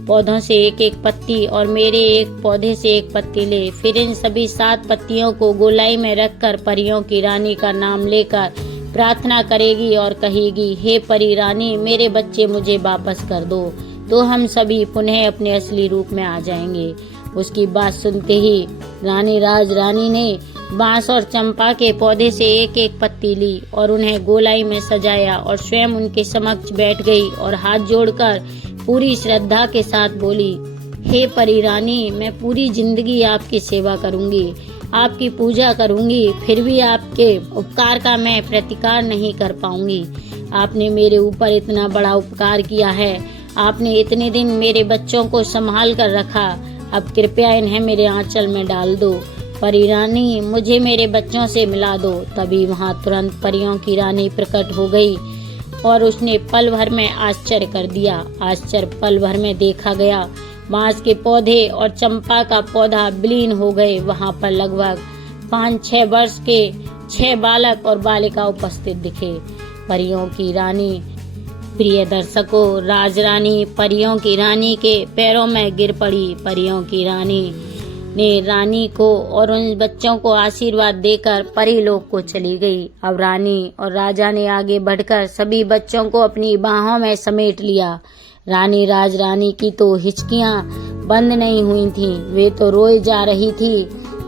पौधों से एक एक पत्ती और मेरे एक पौधे से एक पत्ती ले। फिर इन सभी 7 पत्तियों को गोलाई में रखकर परियों की रानी का नाम लेकर प्रार्थना करेगी और कहेगी, हे परी रानी, मेरे बच्चे मुझे वापस कर दो, तो हम सभी पुनः अपने असली रूप में आ जाएंगे। उसकी बात सुनते ही रानी राजरानी ने बांस और चंपा के पौधे से एक एक पत्ती ली और उन्हें गोलाई में सजाया और स्वयं उनके समक्ष बैठ गई और हाथ जोड़कर पूरी श्रद्धा के साथ बोली, हे परी रानी, मैं पूरी जिंदगी आपकी सेवा करूंगी, आपकी पूजा करूंगी, फिर भी आपके उपकार का मैं प्रतिकार नहीं कर पाऊंगी। आपने मेरे ऊपर इतना बड़ा उपकार किया है, आपने इतने दिन मेरे बच्चों को संभाल कर रखा, अब कृपया इन्हें मेरे आंचल में डाल दो। परी रानी, मुझे मेरे बच्चों से मिला दो। तभी वहाँ तुरंत परियों की रानी प्रकट हो गई और उसने पल भर में आश्चर्य कर दिया। आश्चर्य पल भर में देखा गया। बांस के पौधे और चंपा का पौधा विलीन हो गए। वहाँ पर लगभग 5-6 वर्ष के 6 बालक और बालिका उपस्थित दिखे। परियों की रानी, प्रिय दर्शकों, राजरानी परियों की रानी के पैरों में गिर पड़ी। परियों की रानी ने रानी को और उन बच्चों को आशीर्वाद देकर परीलोक को चली गई। अब रानी और राजा ने आगे बढ़कर सभी बच्चों को अपनी बाहों में समेट लिया। रानी राजरानी की तो हिचकियां बंद नहीं हुई थीं, वे तो रोए जा रही थी।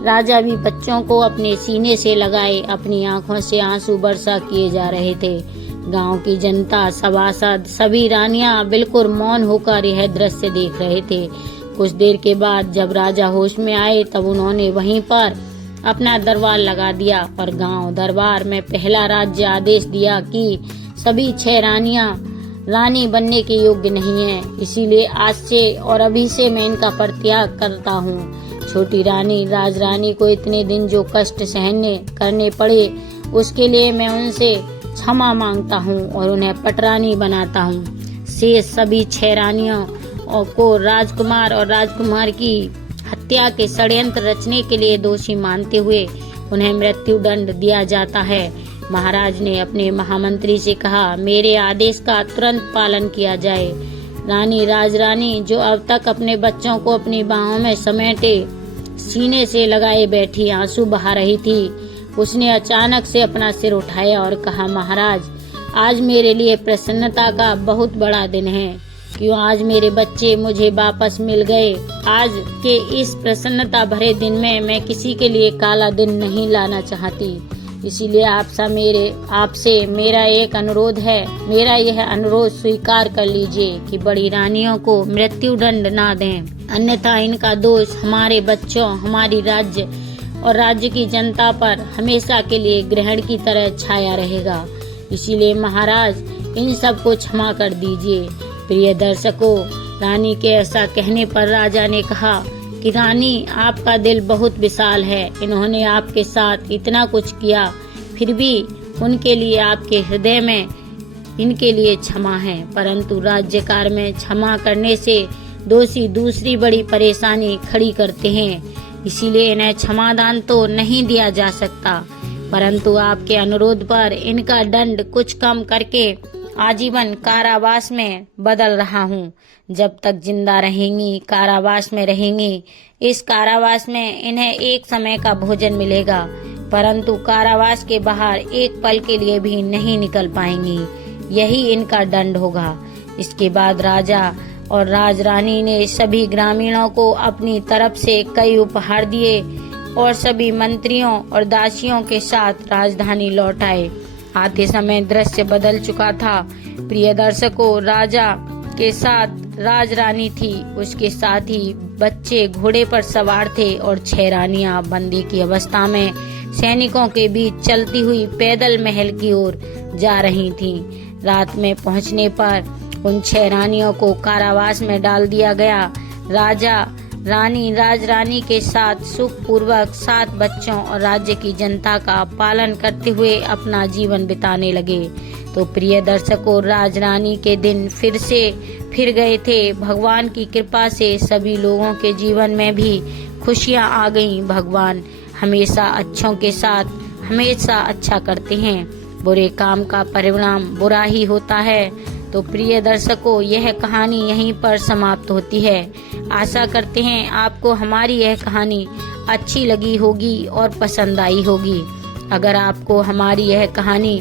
राजा भी बच्चों को अपने सीने से लगाए अपनी आंखों से आंसू बरसा किए जा रहे थे। गांव की जनता, सभासद, सभी रानियां बिल्कुल मौन होकर यह दृश्य देख रहे थे। कुछ देर के बाद जब राजा होश में आए तब उन्होंने वहीं पर अपना दरबार लगा दिया और गांव दरबार में पहला राज्य आदेश दिया कि सभी 6 रानियां रानी बनने के योग्य नहीं हैं, इसीलिए आज से और अभी से मैं इनका परित्याग करता हूँ। छोटी रानी राजरानी को इतने दिन जो कष्ट सहने करने पड़े, उसके लिए मैं उनसे क्षमा मांगता हूँ और उन्हें पटरानी बनाता हूँ। शेष सभी 6 रानियों को राजकुमार और राजकुमार की हत्या के षड्यंत्र रचने के लिए दोषी मानते हुए उन्हें मृत्यु दंड दिया जाता है। महाराज ने अपने महामंत्री से कहा, मेरे आदेश का तुरंत पालन किया जाए। रानी राजरानी, जो अब तक अपने बच्चों को अपनी बाहों में समेटे सीने से लगाए बैठी आंसू बहा रही थी, उसने अचानक से अपना सिर उठाया और कहा, महाराज, आज मेरे लिए प्रसन्नता का बहुत बड़ा दिन है। क्यों आज मेरे बच्चे मुझे वापस मिल गए। आज के इस प्रसन्नता भरे दिन में मैं किसी के लिए काला दिन नहीं लाना चाहती। इसीलिए आपसे मेरा एक अनुरोध है। मेरा यह अनुरोध स्वीकार कर लीजिए कि बड़ी रानियों को मृत्यु दंड ना दें, अन्यथा इनका दोष हमारे बच्चों, हमारी राज्य और राज्य की जनता पर हमेशा के लिए ग्रहण की तरह छाया रहेगा। इसीलिए महाराज इन सब को क्षमा कर दीजिए। प्रिय दर्शकों, रानी के ऐसा कहने पर राजा ने कहा कि रानी, आपका दिल बहुत विशाल है। इन्होंने आपके साथ इतना कुछ किया, फिर भी उनके लिए आपके हृदय में इनके लिए क्षमा है। परंतु राज्यकार में क्षमा करने से दोषी दूसरी बड़ी परेशानी खड़ी करते हैं, इसीलिए इन्हें क्षमादान तो नहीं दिया जा सकता। परंतु आपके अनुरोध पर इनका दंड कुछ कम करके आजीवन कारावास में बदल रहा हूँ। जब तक जिंदा रहेंगी, कारावास में रहेंगी। इस कारावास में इन्हें एक समय का भोजन मिलेगा, परंतु कारावास के बाहर एक पल के लिए भी नहीं निकल पाएंगी। यही इनका दंड होगा। इसके बाद राजा और राजरानी ने सभी ग्रामीणों को अपनी तरफ से कई उपहार दिए और सभी मंत्रियों और दासियों के साथ राजधानी लौट आए। आते समय दृश्य बदल चुका था। प्रिय दर्शकों, राजा के साथ राजरानी थी, उसके साथ ही बच्चे घोड़े पर सवार थे और 6 रानियां बंदी की अवस्था में सैनिकों के बीच चलती हुई पैदल महल की ओर जा रही थीं। रात में पहुंचने पर उन 6 रानियों को कारावास में डाल दिया गया। राजा रानी राजरानी के साथ सुख पूर्वक 7 बच्चों और राज्य की जनता का पालन करते हुए अपना जीवन बिताने लगे। तो प्रिय दर्शकों, राजरानी के दिन फिर गए थे। भगवान की कृपा से सभी लोगों के जीवन में भी खुशियां आ गईं। भगवान हमेशा अच्छों के साथ हमेशा अच्छा करते हैं। बुरे काम का परिणाम बुरा ही होता है। तो प्रिय दर्शकों, यह कहानी यहीं पर समाप्त होती है। आशा करते हैं आपको हमारी यह कहानी अच्छी लगी होगी और पसंद आई होगी। अगर आपको हमारी यह कहानी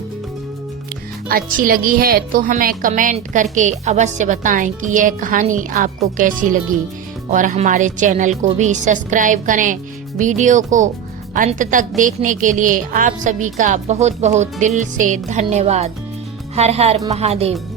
अच्छी लगी है तो हमें कमेंट करके अवश्य बताएं कि यह कहानी आपको कैसी लगी, और हमारे चैनल को भी सब्सक्राइब करें। वीडियो को अंत तक देखने के लिए आप सभी का बहुत बहुत दिल से धन्यवाद। हर हर महादेव।